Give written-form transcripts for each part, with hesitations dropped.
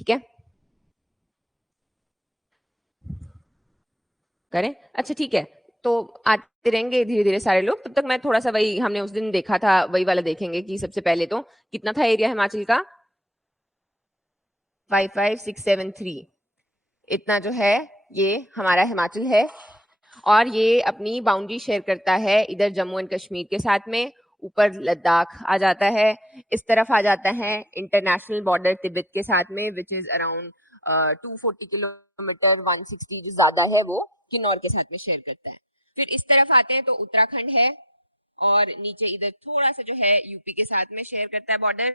ठीक है, करें? अच्छा ठीक है, तो आते रहेंगे धीरे धीरे सारे लोग, तब तक मैं थोड़ा सा वही हमने उस दिन देखा था वही वाला देखेंगे कि सबसे पहले तो कितना था एरिया हिमाचल का, 55673, इतना जो है ये हमारा हिमाचल है। और ये अपनी बाउंड्री शेयर करता है इधर जम्मू एंड कश्मीर के साथ में, ऊपर लद्दाख आ जाता है, इस तरफ आ जाता है इंटरनेशनल बॉर्डर तिब्बत के साथ में विच इज अराउंड 240 किलोमीटर, 160 जो ज्यादा है वो किन्नौर के साथ में शेयर करता है। फिर इस तरफ आते हैं तो उत्तराखंड है, और नीचे इधर थोड़ा सा जो है यूपी के साथ में शेयर करता है बॉर्डर,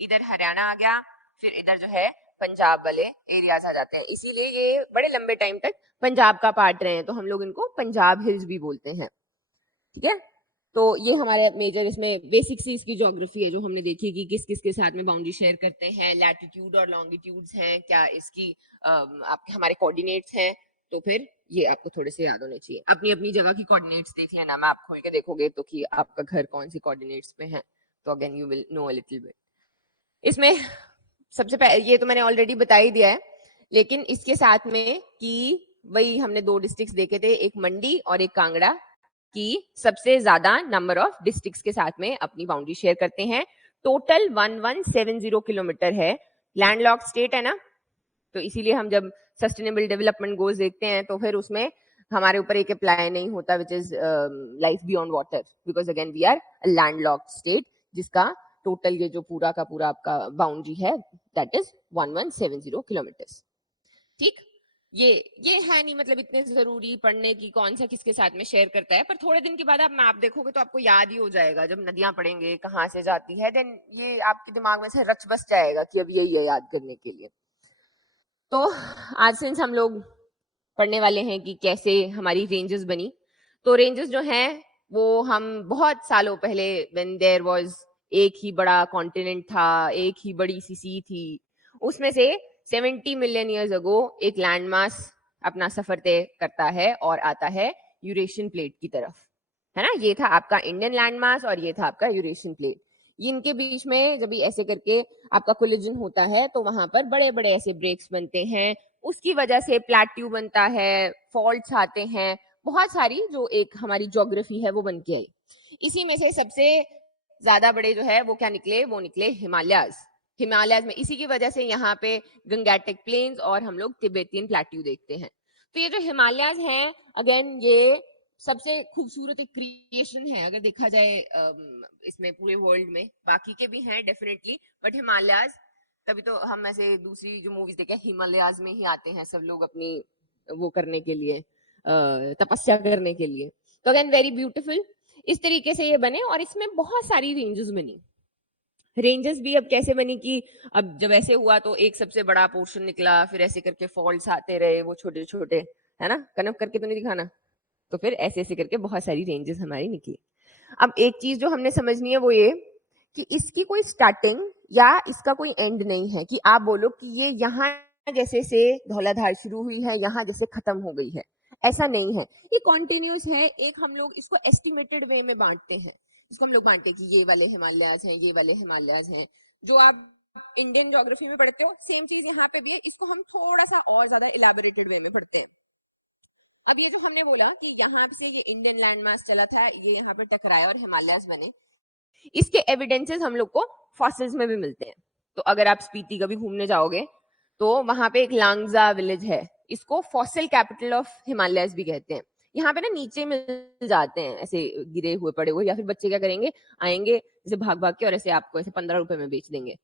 इधर हरियाणा आ गया, फिर इधर जो है पंजाब वाले एरियाज आ जाते हैं, इसीलिए ये बड़े लंबे टाइम तक पंजाब का पार्ट रहे हैं, तो हम लोग इनको पंजाब हिल्स भी बोलते हैं। ठीक है, तो ये हमारे मेजर इसमें बेसिक सी इसकी ज्योग्राफी है जो हमने देखी कि किस किस के साथ में बाउंड्री शेयर करते हैं, लैटिट्यूड और लॉन्गिट्यूड्स हैं क्या इसकी, आपके हमारे कोऑर्डिनेट्स हैं, तो फिर ये आपको थोड़े से याद होने चाहिए। अपनी अपनी जगह की कोऑर्डिनेट्स देख लेना, मैं आप खोल के देखोगे तो कि आपका घर कौन सी कोऑर्डिनेट्स पे है, तो again you will know a little bit. इसमें सबसे पहले ये तो मैंने ऑलरेडी बता ही दिया है, लेकिन इसके साथ में कि वही हमने दो डिस्ट्रिक्ट्स देखे थे, एक मंडी और एक कांगड़ा, की सबसे ज्यादा नंबर ऑफ डिस्ट्रिक्ट्स के साथ में अपनी बाउंड्री शेयर करते हैं। टोटल 1170 किलोमीटर है, लैंडलॉक्ड स्टेट है ना, तो इसीलिए हम जब सस्टेनेबल डेवलपमेंट गोल्स देखते हैं तो फिर उसमें हमारे ऊपर एक अप्लाई नहीं होता which is life beyond water, because again we are landlocked state जिसका टोटल ये जो पूरा का पूरा आपका बाउंड्री है दैट इज 1170 किलोमीटर। ठीक, ये है नहीं मतलब इतने जरूरी पढ़ने की कौन सा किसके साथ में शेयर करता है, पर थोड़े दिन के बाद आप मैप देखोगे तो आपको याद ही हो जाएगा, जब नदियां पढ़ेंगे कहाँ से जाती है, देन ये आपके दिमाग में से रच बस जाएगा कि अब यही है याद करने के लिए। तो आज सिंस हम लोग पढ़ने वाले हैं कि कैसे हमारी रेंजेस बनी, तो रेंजेस जो हैं वो हम बहुत सालों पहले व्हेन देयर वाज एक ही बड़ा कॉन्टिनेंट था, एक ही बड़ी सी थी, उसमें से 70 मिलियन ईयर्स अगो एक लैंड मास अपना सफर तय करता है और आता है यूरेशियन प्लेट की तरफ, है ना। ये था आपका इंडियन लैंड मास और ये था आपका यूरेशियन प्लेट। ये इनके बीच में जब भी ऐसे करके आपका कोलिजन होता है तो वहां पर बड़े बड़े ऐसे ब्रेक्स बनते हैं, उसकी वजह से प्लेट्यू बनता है, फॉल्ट्स आते हैं, बहुत सारी जो एक हमारी ज्योग्राफी है वो बन के आई। इसी में से सबसे ज्यादा बड़े जो है वो क्या निकले, वो निकले हिमालयाज। हिमालयाज में इसी की वजह से यहाँ पे गंगेटिक प्लेन्स और हम लोग तिब्बतियन प्लेट्यू देखते हैं। तो ये जो हिमालयाज हैं अगेन ये सबसे खूबसूरत एक क्रिएशन है अगर देखा जाए इसमें पूरे वर्ल्ड में, बाकी के भी हैं डेफिनेटली, बट हिमालयाज, तभी तो हम ऐसे दूसरी जो मूवीज देखे हिमालयाज में ही आते हैं सब लोग अपनी वो करने के लिए, तपस्या करने के लिए। तो अगेन वेरी ब्यूटीफुल, इस तरीके से ये बने और इसमें बहुत सारी रेंजेस बनी। रेंजेस भी अब कैसे बनी कि अब जब ऐसे हुआ तो एक सबसे बड़ा पोर्शन निकला, फिर ऐसे करके फॉल्ट्स आते रहे वो छोटे छोटे, है ना, कनप करके तो नहीं दिखाना, तो फिर ऐसे ऐसे करके बहुत सारी रेंजेस हमारी निकली। अब एक चीज जो हमने समझनी है वो ये कि इसकी कोई स्टार्टिंग या इसका कोई एंड नहीं है कि आप बोलो कि ये यहाँ जैसे से धौलाधार शुरू हुई है यहाँ जैसे खत्म हो गई है, ऐसा नहीं है, ये कॉन्टिन्यूस है। एक हम लोग इसको एस्टिमेटेड वे में बांटते हैं, इसको हम लोग बांटते हैं कि ये वाले हिमालयाज हैं, ये वाले हिमालयाज हैं, जो आप इंडियन ज्योग्राफी में पढ़ते हो सेम चीज यहाँ पे भी है, इसको हम थोड़ा सा और ज्यादा इलेबोरेटेड वे में पढ़ते हैं। अब ये जो हमने बोला कि यहाँ से ये इंडियन लैंड मास चला था, ये यहाँ पे टकराया और हिमालयाज बने, इसके एविडेंसेस हम लोग को फॉसिल्स में भी मिलते हैं। तो अगर आप स्पीति कभी घूमने जाओगे तो वहां पे एक लांगजा विलेज है, इसको फॉसिल कैपिटल ऑफ हिमालयस भी कहते हैं। यहाँ पे ना नीचे मिल जाते हैं ऐसे गिरे हुए पड़े हुए, या फिर बच्चे क्या करेंगे, आएंगे जैसे भाग भाग के और ऐसे आपको ऐसे 15 रुपए में बेच देंगे,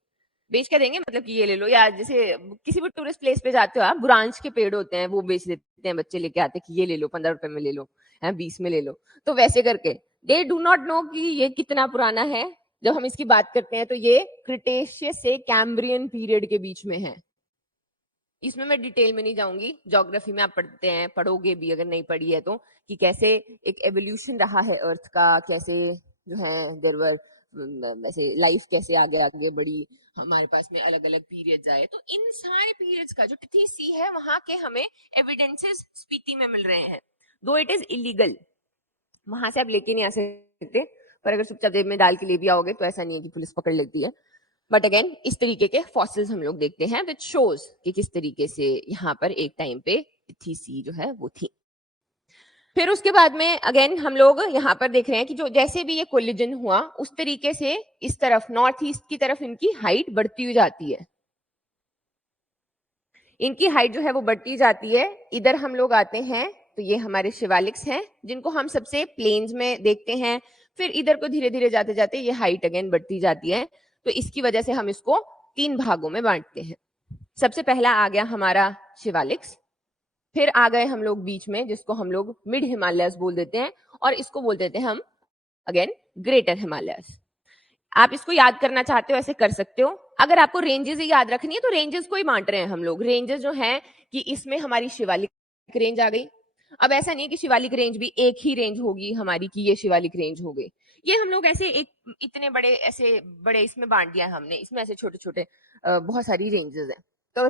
बेच के देंगे मतलब कि ये ले लो, या जैसे किसी भी टूरिस्ट प्लेस पे जाते हो आप, बुरांश के पेड़ होते हैं वो बेच देते हैं, बच्चे लेके आते हैं कि ये ले लो 15 रुपए में ले लो, है 20 में ले लो, तो वैसे करके दे डू नॉट नो कि ये कितना पुराना है। जब हम इसकी बात करते हैं तो ये क्रिटेशियस से कैम्ब्रियन पीरियड के बीच में है। इसमें मैं डिटेल में नहीं जाऊंगी, ज्योग्राफी में आप पढ़ते हैं, पढ़ोगे भी अगर नहीं पढ़ी है तो, कि कैसे एक एवोल्यूशन रहा है अर्थ का, कैसे जो है देयर वर ऐसे लाइफ कैसे आगे आगे बढ़ी, हमारे पास में अलग अलग पीरियड्स आए, तो इन सारे पीरियड्स का जो तिथि सी है वहां के हमें एविडेंसेस स्पीति में मिल रहे हैं। दो इट इज इलीगल, वहां से आप लेके नहीं आ सकते, पर अगर चुपचाप जेब में डाल के ले भी आओगे तो ऐसा नहीं है कि पुलिस पकड़ लेती है, बट अगेन इस तरीके के फॉसिल्स हम लोग देखते हैं विच शोज कि किस तरीके से यहाँ पर एक टाइम पे थी सी जो है वो थी। फिर उसके बाद में अगेन हम लोग यहाँ पर देख रहे हैं कि जो जैसे भी ये कोलिजन हुआ उस तरीके से इस तरफ नॉर्थ ईस्ट की तरफ इनकी हाइट बढ़ती हुई जाती है, इनकी हाइट जो है वो बढ़ती जाती है। इधर हम लोग आते हैं तो ये हमारे शिवालिक्स हैं जिनको हम सबसे प्लेन्स में देखते हैं। फिर इधर को धीरे धीरे जाते जाते ये हाइट अगेन बढ़ती जाती है, तो इसकी वजह से हम इसको 3 भागों में बांटते हैं। सबसे पहला आ गया हमारा शिवालिक्स, फिर आ गए हम लोग बीच में जिसको हम लोग मिड हिमालयस बोल देते हैं, और इसको बोल देते हैं हम अगेन ग्रेटर हिमालयस। आप इसको याद करना चाहते हो ऐसे कर सकते हो। अगर आपको रेंजेस ही याद रखनी है तो रेंजेस को ही बांट रहे हैं हम लोग। रेंजेस जो है कि इसमें हमारी शिवालिक रेंज आ गई। अब ऐसा नहीं कि शिवालिक रेंज भी एक ही रेंज होगी हमारी कि ये शिवालिक रेंज हो गई, ये हम लोग ऐसे एक इतने बड़े ऐसे बड़े इसमें बांट दिया हमने, इसमें ऐसे छोटे छोटे बहुत सारी रेंजेस हैं। तो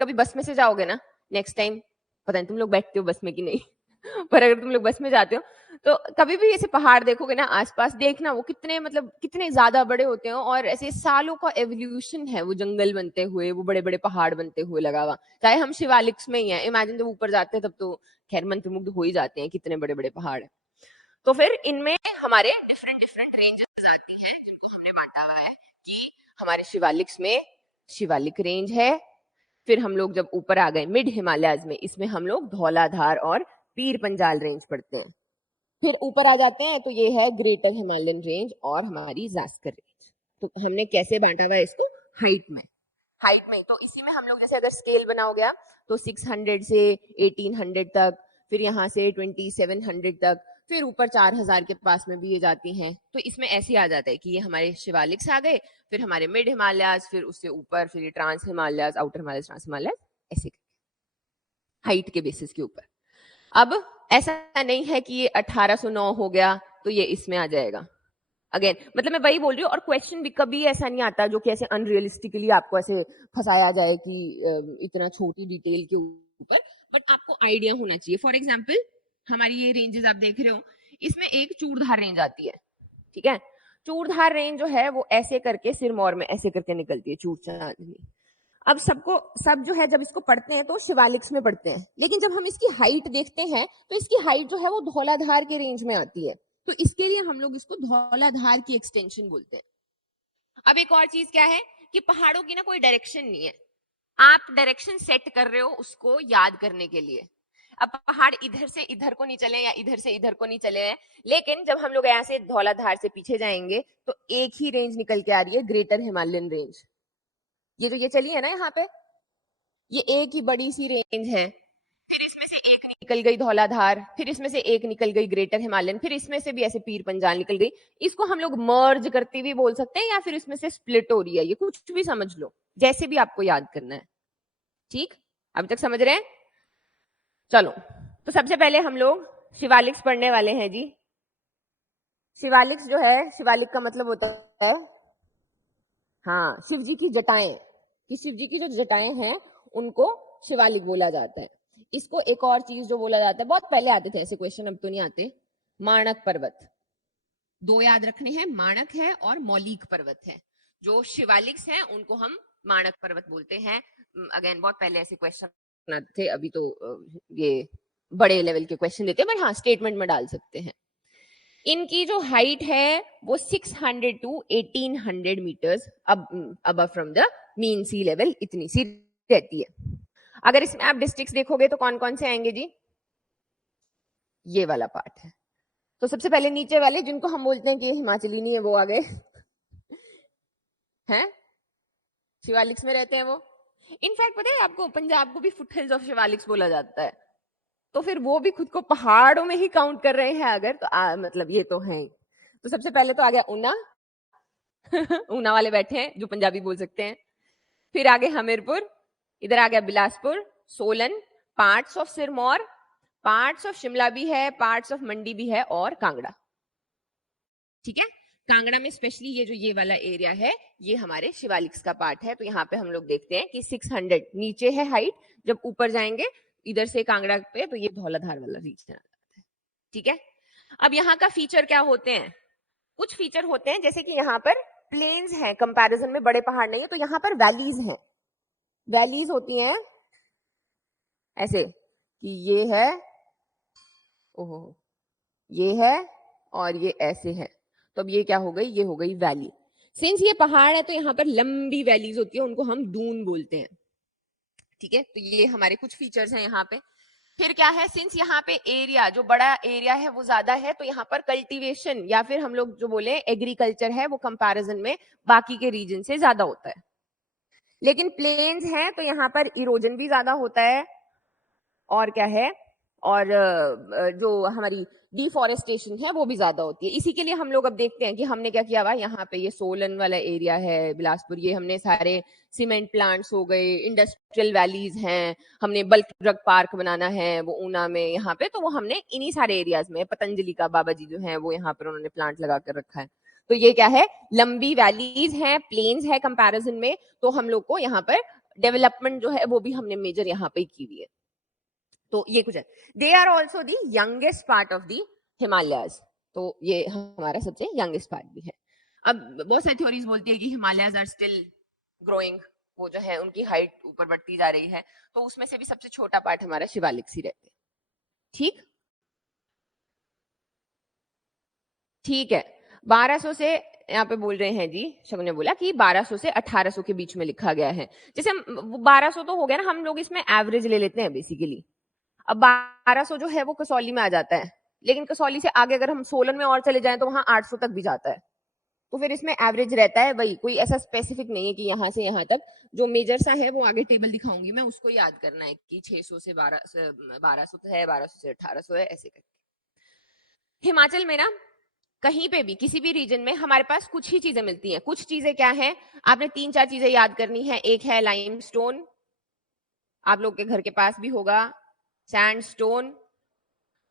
कभी बस में से जाओगे ना नेक्स्ट टाइम, पता नहीं तुम लोग बैठते हो बस में कि नहीं पर अगर तुम लोग बस में जाते हो तो कभी भी ऐसे पहाड़ देखोगे ना आसपास, देखना वो कितने मतलब कितने ज्यादा बड़े होते हैं, और ऐसे सालों का एवोल्यूशन है वो जंगल बनते हुए, वो बड़े बड़े पहाड़ बनते हुए लगा हुआ। चाहे हम शिवालिक्स में ही हैं, इमेजिन जब ऊपर जाते हैं तब तो खैर मंत्रमुग्ध हो ही जाते हैं, कितने बड़े बड़े पहाड़ है। तो फिर इनमें हमारे डिफरेंट डिफरेंट रेंजेस आती है जिनको हमने बांटा हुआ है कि हमारे शिवालिक्स में शिवालिक रेंज है। फिर हम लोग जब ऊपर आ गए मिड हिमालयस में, इसमें हम लोग धौलाधार और पीर पंजाल रेंज पढ़ते हैं। फिर ऊपर आ जाते हैं तो ये है ग्रेटर हिमालयन रेंज और हमारी जास्कर रेंज। तो हमने कैसे बांटा हुआ है इसको, हाइट में। हाइट में तो इसी में हम लोग जैसे अगर स्केल बना हो गया तो 600 से 1800 तक, फिर यहाँ से 2700 तक, फिर ऊपर 4000 के पास में भी ये जाती हैं। तो इसमें ऐसे आ जाता है कि ये हमारे शिवालिक्स आ गए, फिर हमारे मिड हिमालयस, फिर उससे ऊपर फिर ये trans Himalayas, outer Himalayas, trans Himalayas, ऐसे हाइट के बेसिस के ऊपर। अब ऐसा नहीं है कि ये 1809 हो गया तो ये इसमें आ जाएगा। अगेन मतलब मैं वही बोल रही हूँ, और क्वेश्चन भी कभी ऐसा नहीं आता जो कि ऐसे अनरियलिस्टिकली आपको ऐसे फंसाया जाए कि इतना छोटी डिटेल के ऊपर, बट आपको आइडिया होना चाहिए। फॉर एग्जाम्पल हमारी ये रेंजेस आप देख रहे हो, इसमें एक चूड़धार रेंज आती है, ठीक है। चूड़धार रेंज जो है वो ऐसे करके सिरमौर में ऐसे करके निकलती है, चूड़ चांदनी। अब सबको सब जो है जब इसको पढ़ते हैं तो शिवालिक्स में पढ़ते हैं, लेकिन जब हम इसकी हाइट देखते हैं तो इसकी हाइट जो है वो धौलाधार के रेंज में आती है, तो इसके लिए हम लोग इसको धौलाधार की एक्सटेंशन बोलते हैं। अब एक और चीज क्या है कि पहाड़ों की ना कोई डायरेक्शन नहीं है, आप डायरेक्शन सेट कर रहे हो उसको याद करने के लिए। अब पहाड़ इधर से इधर को नहीं चले या इधर से इधर को नहीं चले हैं, लेकिन जब हम लोग यहाँ से धौलाधार से पीछे जाएंगे तो एक ही रेंज निकल के आ रही है, ग्रेटर हिमालयन रेंज। ये जो ये चली है ना यहाँ पे, ये एक ही बड़ी सी रेंज है। फिर इसमें से एक निकल गई धौलाधार, फिर इसमें से एक निकल गई ग्रेटर हिमालयन, फिर इसमें से भी ऐसे पीर पंजाल निकल गई। इसको हम लोग मर्ज करते हुए बोल सकते हैं, या फिर इसमें से स्प्लिट हो रही है, ये कुछ भी समझ लो, जैसे भी आपको याद करना है। ठीक, अभी तक समझ रहे हैं? चलो, तो सबसे पहले हम लोग शिवालिक्स पढ़ने वाले हैं जी। शिवालिक्स जो है, शिवालिक का मतलब होता है हाँ शिव जी की जटाएं, कि शिव जी की जो जटाएं हैं उनको शिवालिक बोला जाता है। इसको एक और चीज जो बोला जाता है, बहुत पहले आते थे ऐसे क्वेश्चन, अब तो नहीं आते। माणक पर्वत, दो याद रखने हैं, माणक है और मौलिक पर्वत है। जो शिवालिक्स हैं उनको हम माणक पर्वत बोलते हैं। अगेन बहुत पहले ऐसे क्वेश्चन आते थे, अभी तो ये बड़े लेवल के क्वेश्चन देते हैं, बट हाँ स्टेटमेंट में डाल सकते हैं। इनकी जो हाइट है वो 600 टू 1800 मीटर्स अब from the mean sea level, इतनी सी रहती है। अगर इसमें आप डिस्ट्रिक्ट्स देखोगे तो कौन कौन से आएंगे जी, ये वाला पार्ट है। तो सबसे पहले नीचे वाले जिनको हम बोलते हैं कि हिमाचली नहीं है, वो आ गए हैं, शिवालिक्स में रहते हैं वो। इनफैक्ट पता है आपको, पंजाब को भी फुटहिल्स ऑफ शिवालिक्स बोला जाता है, तो फिर वो भी खुद को पहाड़ों में ही काउंट कर रहे हैं अगर, तो मतलब ये तो है। तो सबसे पहले तो आ गया ऊना ऊना वाले बैठे हैं जो पंजाबी बोल सकते हैं। फिर आगे हमीरपुर, इधर आ गया Bilaspur, Solan, parts of Sirmaur, parts of Shimla भी है, पार्ट्स ऑफ मंडी भी है, और कांगड़ा। ठीक है, कांगड़ा में स्पेशली ये जो ये वाला एरिया है ये हमारे शिवालिक्स का पार्ट है। तो यहाँ पे हम लोग देखते हैं कि 600 नीचे है हाइट, जब ऊपर जाएंगे इधर से कांगड़ा पे तो ये धौलाधार वाला रीजन आ जाता है। ठीक है, अब यहाँ का फीचर क्या होते हैं, कुछ फीचर होते हैं जैसे कि यहाँ पर प्लेन्स हैं कंपैरिजन में, बड़े पहाड़ नहीं है, तो यहाँ पर वैलीज हैं। वैलीज होती हैं ऐसे कि ये है, ओहो, ये है और ये ऐसे है, तो अब ये क्या हो गई, ये हो गई वैली। सिंस ये पहाड़ है तो यहाँ पर लंबी वैलीज होती है, उनको हम दून बोलते हैं। ठीक है, तो ये हमारे कुछ फीचर्स हैं यहाँ पे। फिर क्या है, सिंस यहाँ पे एरिया, जो बड़ा एरिया है वो ज्यादा है, तो यहाँ पर कल्टीवेशन या फिर हम लोग जो बोले एग्रीकल्चर है वो कंपैरिजन में बाकी के रीजन से ज्यादा होता है। लेकिन प्लेन्स हैं तो यहाँ पर इरोजन भी ज्यादा होता है, और क्या है, और जो हमारी डिफॉरेस्टेशन है वो भी ज्यादा होती है। इसी के लिए हम लोग अब देखते हैं कि हमने क्या किया हुआ, यहाँ पे ये सोलन वाला एरिया है बिलासपुर, ये हमने सारे सीमेंट प्लांट्स हो गए, इंडस्ट्रियल वैलीज हैं, हमने बल्क ड्रग पार्क बनाना है वो ऊना में यहाँ पे, तो वो हमने इन्हीं सारे एरियाज में, पतंजलि का बाबा जी जो है वो यहाँ पर उन्होंने प्लांट लगा कर रखा है। तो ये क्या है, लंबी वैलीज है, प्लेन्स है कंपैरिजन में, तो हम लोग को यहाँ पर डेवलपमेंट जो है वो भी हमने मेजर यहाँ पे की हुई है। तो ये कुछ है। They are also the youngest part of the Himalayas, तो ये हमारा सबसे यंगेस्ट पार्ट भी है। अब बहुत सारी थ्योरीज बोलती है कि हिमालयाज आर स्टिल ग्रोइंग, वो जो है उनकी हाइट ऊपर बढ़ती जा रही है, तो उसमें से भी सबसे छोटा पार्ट हमारा शिवालिक ही रहते हैं। ठीक ठीक है, 1200 से यहाँ पे बोल रहे हैं जी, शगुन ने बोला कि 1200 से 1800 के बीच में लिखा गया है। जैसे 1200 तो हो गया ना, हम लोग इसमें एवरेज ले लेते हैं बेसिकली। अब 1200 जो है वो कसौली में आ जाता है, लेकिन कसौली से आगे अगर हम सोलन में और चले जाएं तो वहां 800 तक भी जाता है, तो फिर इसमें एवरेज रहता है वही, कोई ऐसा स्पेसिफिक नहीं है कि यहाँ से यहाँ तक। जो मेजर सा है वो आगे टेबल दिखाऊंगी मैं, उसको याद करना है कि 600 से 1200 है, 1200 से 1800 है, ऐसे करके। हिमाचल में ना कहीं पे भी किसी भी रीजन में हमारे पास कुछ ही चीजें मिलती हैं। कुछ चीजें क्या है, आपने 3-4 चीजें याद करनी है। एक है लाइमस्टोन, आप लोग के घर के पास भी होगा, सैंडस्टोन,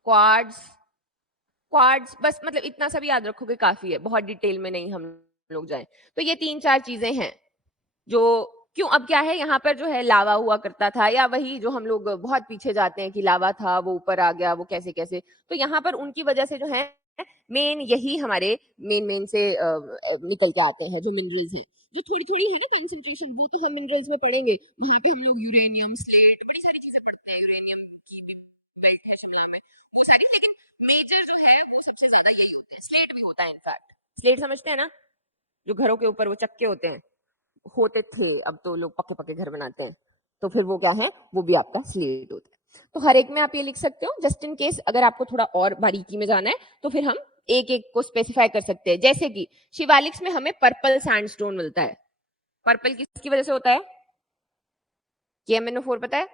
क्वार्ट्ज, क्वार्ट्ज, बस मतलब इतना सा भी याद रखोगे काफी है, बहुत डिटेल में नहीं हम लोग जाएं। तो ये 3-4 चीजें हैं जो, क्यों, अब क्या है, यहाँ पर जो है लावा हुआ करता था, या वही जो हम लोग बहुत पीछे जाते हैं कि लावा था वो ऊपर आ गया, वो कैसे कैसे, तो यहाँ पर उनकी वजह से जो है मेन यही हमारे मेन से निकल के आते हैं जो मिनरल्स हैं। जो थोड़ी थोड़ी है ना कंसंट्रेशन, वो तो हम मिनरल्स में पढ़ेंगे, वहाँ पे हम लोग यूरेनियम, स्लेट, बड़ी सारी चीजें पढ़ते हैं, यूरेनियम की भी बेल्ट है शिमला में, वो सारी, लेकिन मेजर जो है वो सबसे ज्यादा यही होते हैं। स्लेट भी होता है इनफैक्ट, स्लेट समझते हैं ना, जो घरों के ऊपर वो चक्के होते हैं, होते थे, अब तो लोग पक्के पक्के घर बनाते हैं, तो फिर वो क्या है, वो भी आपका स्लेट होता है। तो हर एक में आप ये लिख सकते हो, जस्ट इन केस अगर आपको थोड़ा और बारीकी में जाना है तो फिर हम एक एक को स्पेसिफाई कर सकते हैं। जैसे कि शिवालिक्स में हमें पर्पल सैंडस्टोन मिलता है। पर्पल किसकी वजह से होता है, KMnO4 पता है,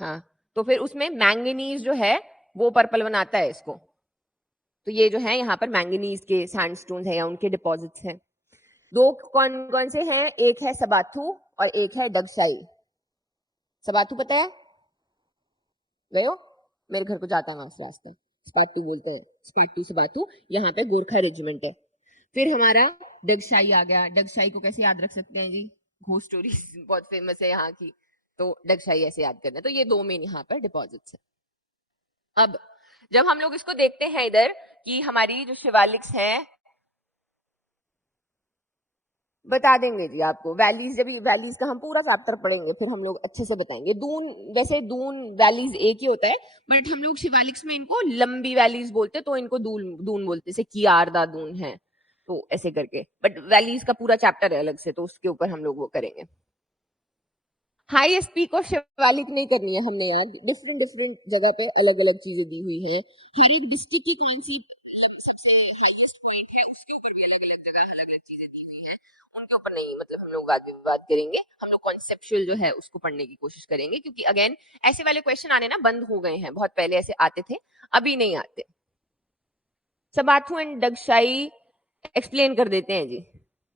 हाँ, तो फिर उसमें मैंगनीज जो है वो पर्पल बनाता है इसको। तो ये जो है यहाँ पर मैंगनीज के सैंडस्टोन है या उनके डिपॉजिट्स हैं। दो कौन कौन से हैं, एक है सबाथू और एक है डगशाई। सबाथू पता है, गए हो, मेरे घर को जाता है रास्ता, स्पाटू बोलते हैं, स्पाटू सबाथू, यहाँ पे गोरखा रेजिमेंट है। फिर हमारा डगशाई आ गया। डगशाई को कैसे याद रख सकते हैं जी, घोस्ट स्टोरी बहुत फेमस है यहाँ की, तो डगशाई ऐसे याद करना है। तो ये दो मेन यहाँ पर डिपॉजिट्स है। अब जब हम लोग इसको देखते हैं इधर कि हमारी जो शिवालिक्स हैं, बता देंगे जी आपको, वैलीज, जब वैलीज का हम पूरा चैप्टर पढ़ेंगे फिर हम लोग अच्छे से बताएंगे। दून, वैसे दून वैलीज एक ही होता है, बट हम लोग शिवालिक्स में इनको लंबी वैलीज बोलते, तो इनको दून दून बोलते, जैसे कियारदा दून है, तो ऐसे करके। बट वैलीज का पूरा चैप्टर है अलग से, तो उसके ऊपर हम लोग वो करेंगे। हाईएस्ट पीक ऑफ शिवालिक नहीं करनी है हमने यार, डिफरेंट डिफरेंट जगह पे अलग अलग चीजें दी हुई है, हर एक डिस्ट्रिक्ट की कौन सी सबसे हाईएस्ट पॉइंट है उसके ऊपर भी अलग अलग जगह अलग अलग चीजें दी हुई है, उनके ऊपर नहीं, मतलब हम लोग बाद में बात करेंगे। हम लोग कॉन्सेप्चुअल जो है उसको पढ़ने की कोशिश करेंगे, क्योंकि अगेन ऐसे वाले क्वेश्चन आने ना बंद हो गए हैं, बहुत पहले ऐसे आते थे, अभी नहीं आते। सबाथू एंड डगशाई एक्सप्लेन कर देते हैं जी,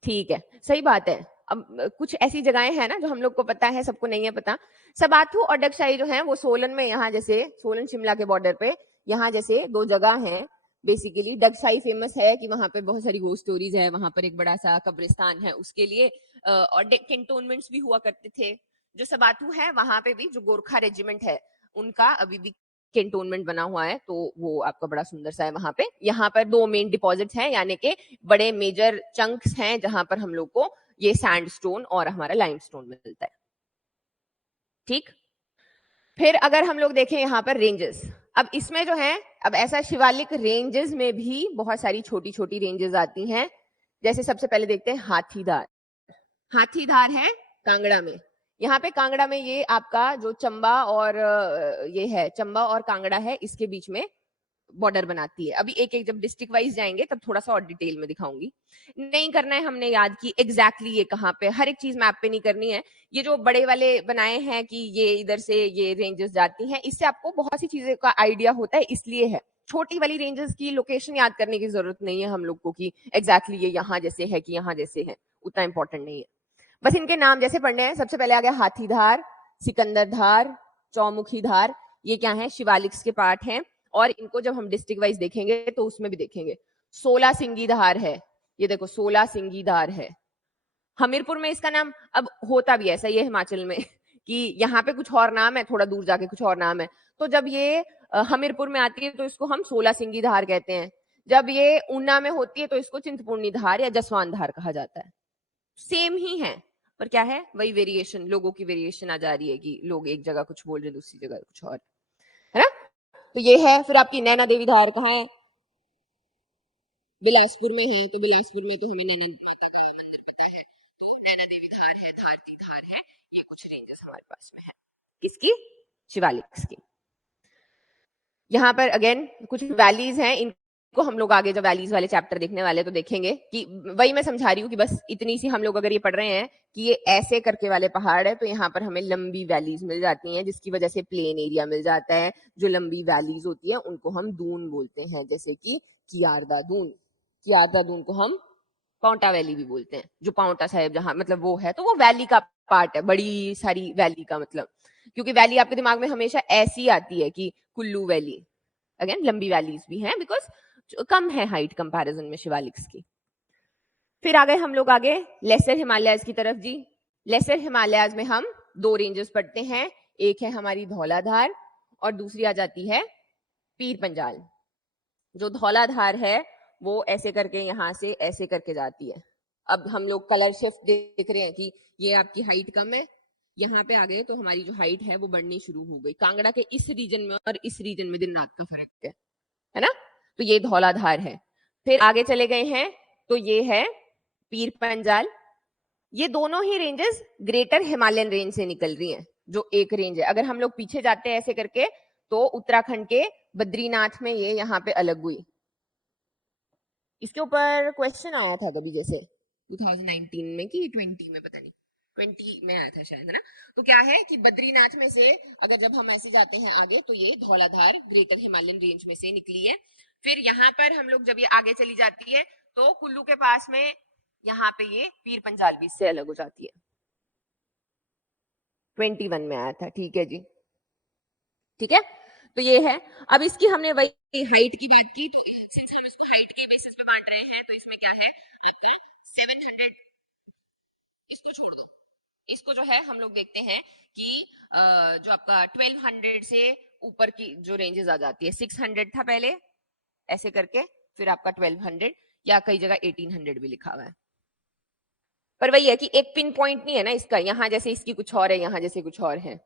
ठीक है, सही बात है। अब कुछ ऐसी जगहें हैं ना जो हम लोग को पता है, सबको नहीं है पता। सबाथू और डगशाई जो है वो सोलन में, यहाँ जैसे सोलन शिमला के बॉर्डर पे, यहाँ जैसे दो जगह हैं बेसिकली। डगशाई फेमस है कि वहां पे बहुत सारी घोस्ट स्टोरीज है, वहां पर एक बड़ा सा कब्रिस्तान है उसके लिए, और कैंटोनमेंट्स भी हुआ करते थे। जो सबाथू है वहां पे भी जो गोरखा रेजिमेंट है उनका अभी भी कैंटोनमेंट बना हुआ है, तो वो आपका बड़ा सुंदर सा है वहां पे। यहाँ पर 2 मेन डिपॉजिट्स हैं, यानी कि बड़े मेजर चंक्स हैं जहां पर हम लोग को ये सैंडस्टोन और हमारा लाइमस्टोन मिलता है। ठीक, फिर अगर हम लोग देखें यहाँ पर रेंजेस, अब इसमें जो है, अब ऐसा शिवालिक रेंजेस में भी बहुत सारी छोटी छोटी रेंजेस आती हैं। जैसे सबसे पहले देखते हैं हाथीदार। हाथीदार है कांगड़ा में। यहाँ पे कांगड़ा में ये आपका जो चंबा और ये है, चंबा और कांगड़ा है, इसके बीच में बॉर्डर बनाती है। अभी एक एक जब डिस्ट्रिक्ट वाइज जाएंगे तब थोड़ा सा और डिटेल में दिखाऊंगी। नहीं करना है हमने याद की एग्जैक्टली ये कहाँ पे, हर एक चीज मैप पे नहीं करनी है। ये जो बड़े वाले बनाए हैं कि ये इधर से ये रेंजेस जाती हैं, इससे आपको बहुत सी चीजें का आइडिया होता है, इसलिए है। छोटी वाली रेंजेस की लोकेशन याद करने की जरूरत नहीं है हम लोग को कि एग्जैक्टली ये यहाँ जैसे है कि यहाँ जैसे है, उतना इंपॉर्टेंट नहीं है। बस इनके नाम जैसे पढ़ने हैं। सबसे पहले आ गया हाथीधार, सिकंदरधार, चौमुखी धार। ये क्या है, शिवालिक्स के पार्ट हैं, और इनको जब हम डिस्ट्रिक्ट वाइज देखेंगे तो उसमें भी देखेंगे। 16 सिंगी धार है, ये देखो 16 सिंगी धार है। हमीरपुर में इसका नाम, अब होता भी ऐसा ये हिमाचल में कि यहाँ पे कुछ और नाम है, थोड़ा दूर जाके कुछ और नाम है। तो जब ये हमीरपुर में आती है तो इसको हम 16 सिंगी धार कहते हैं। जब ये ऊना में होती है तो इसको चिंतपूर्णी धार या जसवान धार कहा जाता है। सेम ही है, पर क्या है, वही वेरिएशन, लोगों की वेरिएशन आ जा रही है कि लोग एक जगह कुछ बोल रहे दूसरी जगह कुछ और, है ना। तो ये है। फिर आपकी नैना देवी धार कहाँ है, बिलासपुर में है। तो बिलासपुर में तो हमें नैना देवी का मंदिर पता है, तो नैना देवी धार है, धारती धार है। ये कुछ रेंजेस हमारे पास में है, किसकी, शिवालिक्स की। यहाँ पर अगेन कुछ वैलीज हैं, इनको हम लोग आगे जब वैलीज वाले चैप्टर देखने वाले तो देखेंगे कि वही मैं समझा रही हूँ कि बस इतनी सी हम लोग अगर ये पढ़ रहे हैं कि ये ऐसे करके वाले पहाड़ है, तो यहाँ पर हमें लंबी वैलीज मिल जाती हैं, जिसकी वजह से प्लेन एरिया मिल जाता है। जो लंबी वैलीज होती है उनको हम दून बोलते हैं, जैसे कि कियारदा दून। कियारदा दून को हम पाउंटा वैली भी बोलते हैं, जो पाउंटा साहिब जहाँ मतलब वो है, तो वो वैली का पार्ट है, बड़ी सारी वैली का मतलब। क्योंकि वैली आपके दिमाग में हमेशा ऐसी आती है कि कुल्लू वैली, अगेन लंबी वैलीज भी हैं बिकॉज कम है हाइट कंपैरिजन में शिवालिक्स की। फिर आ गए हम लोग आगे लेसर हिमालयाज की तरफ जी। लेसर हिमालयाज में हम 2 रेंजेस पढ़ते हैं, एक है हमारी धौलाधार और दूसरी आ जाती है पीर पंजाल। जो धौलाधार है वो ऐसे करके यहाँ से ऐसे करके जाती है। अब हम लोग कलर शिफ्ट देख रहे हैं कि ये आपकी हाइट कम है, यहाँ पे आ गए तो हमारी जो हाइट है वो बढ़नी शुरू हो गई। कांगड़ा के इस रीजन में और इस रीजन में दिन रात का फर्क है ना। तो ये धौलाधार है। फिर आगे चले गए हैं तो ये है पीर पंजाल। ये दोनों ही रेंजेस ग्रेटर हिमालयन रेंज से निकल रही हैं, जो एक रेंज है। अगर हम लोग पीछे जाते हैं ऐसे करके तो उत्तराखंड के बद्रीनाथ में ये यहाँ पे अलग हुई। इसके ऊपर क्वेश्चन आया था कभी, जैसे 2019 में कि 20 में, पता नहीं 20 में आया था शायद, है ना। तो क्या है कि बद्रीनाथ में से अगर जब हम ऐसे जाते हैं आगे तो ये धौलाधार ग्रेटर हिमालयन रेंज में से निकली है। फिर यहाँ पर हम लोग जब ये आगे चली जाती है तो कुल्लू के पास में यहाँ पे ये पीर पंजाल भी इससे अलग हो जाती है। 21 में आया था, ठीक है जी, ठीक है। तो ये है। अब इसकी हमने वही हाइट की बात की, तो सिंस हम इसको हाइट के बेसिस पे बांट रहे हैं तो इसमें क्या है आपका 700, इसको छोड़ दो, इसको जो है हम लोग देखते हैं कि जो आपका 1200 से ऊपर की जो रेंजेस आ जाती है, 600 था पहले ऐसे करके, फिर आपका 1200 या कई जगह 1800 भी लिखा हुआ है। पर वही है कि एक पिन पॉइंट नहीं है ना इसका, यहाँ जैसे इसकी कुछ और है, यहाँ जैसे कुछ और है।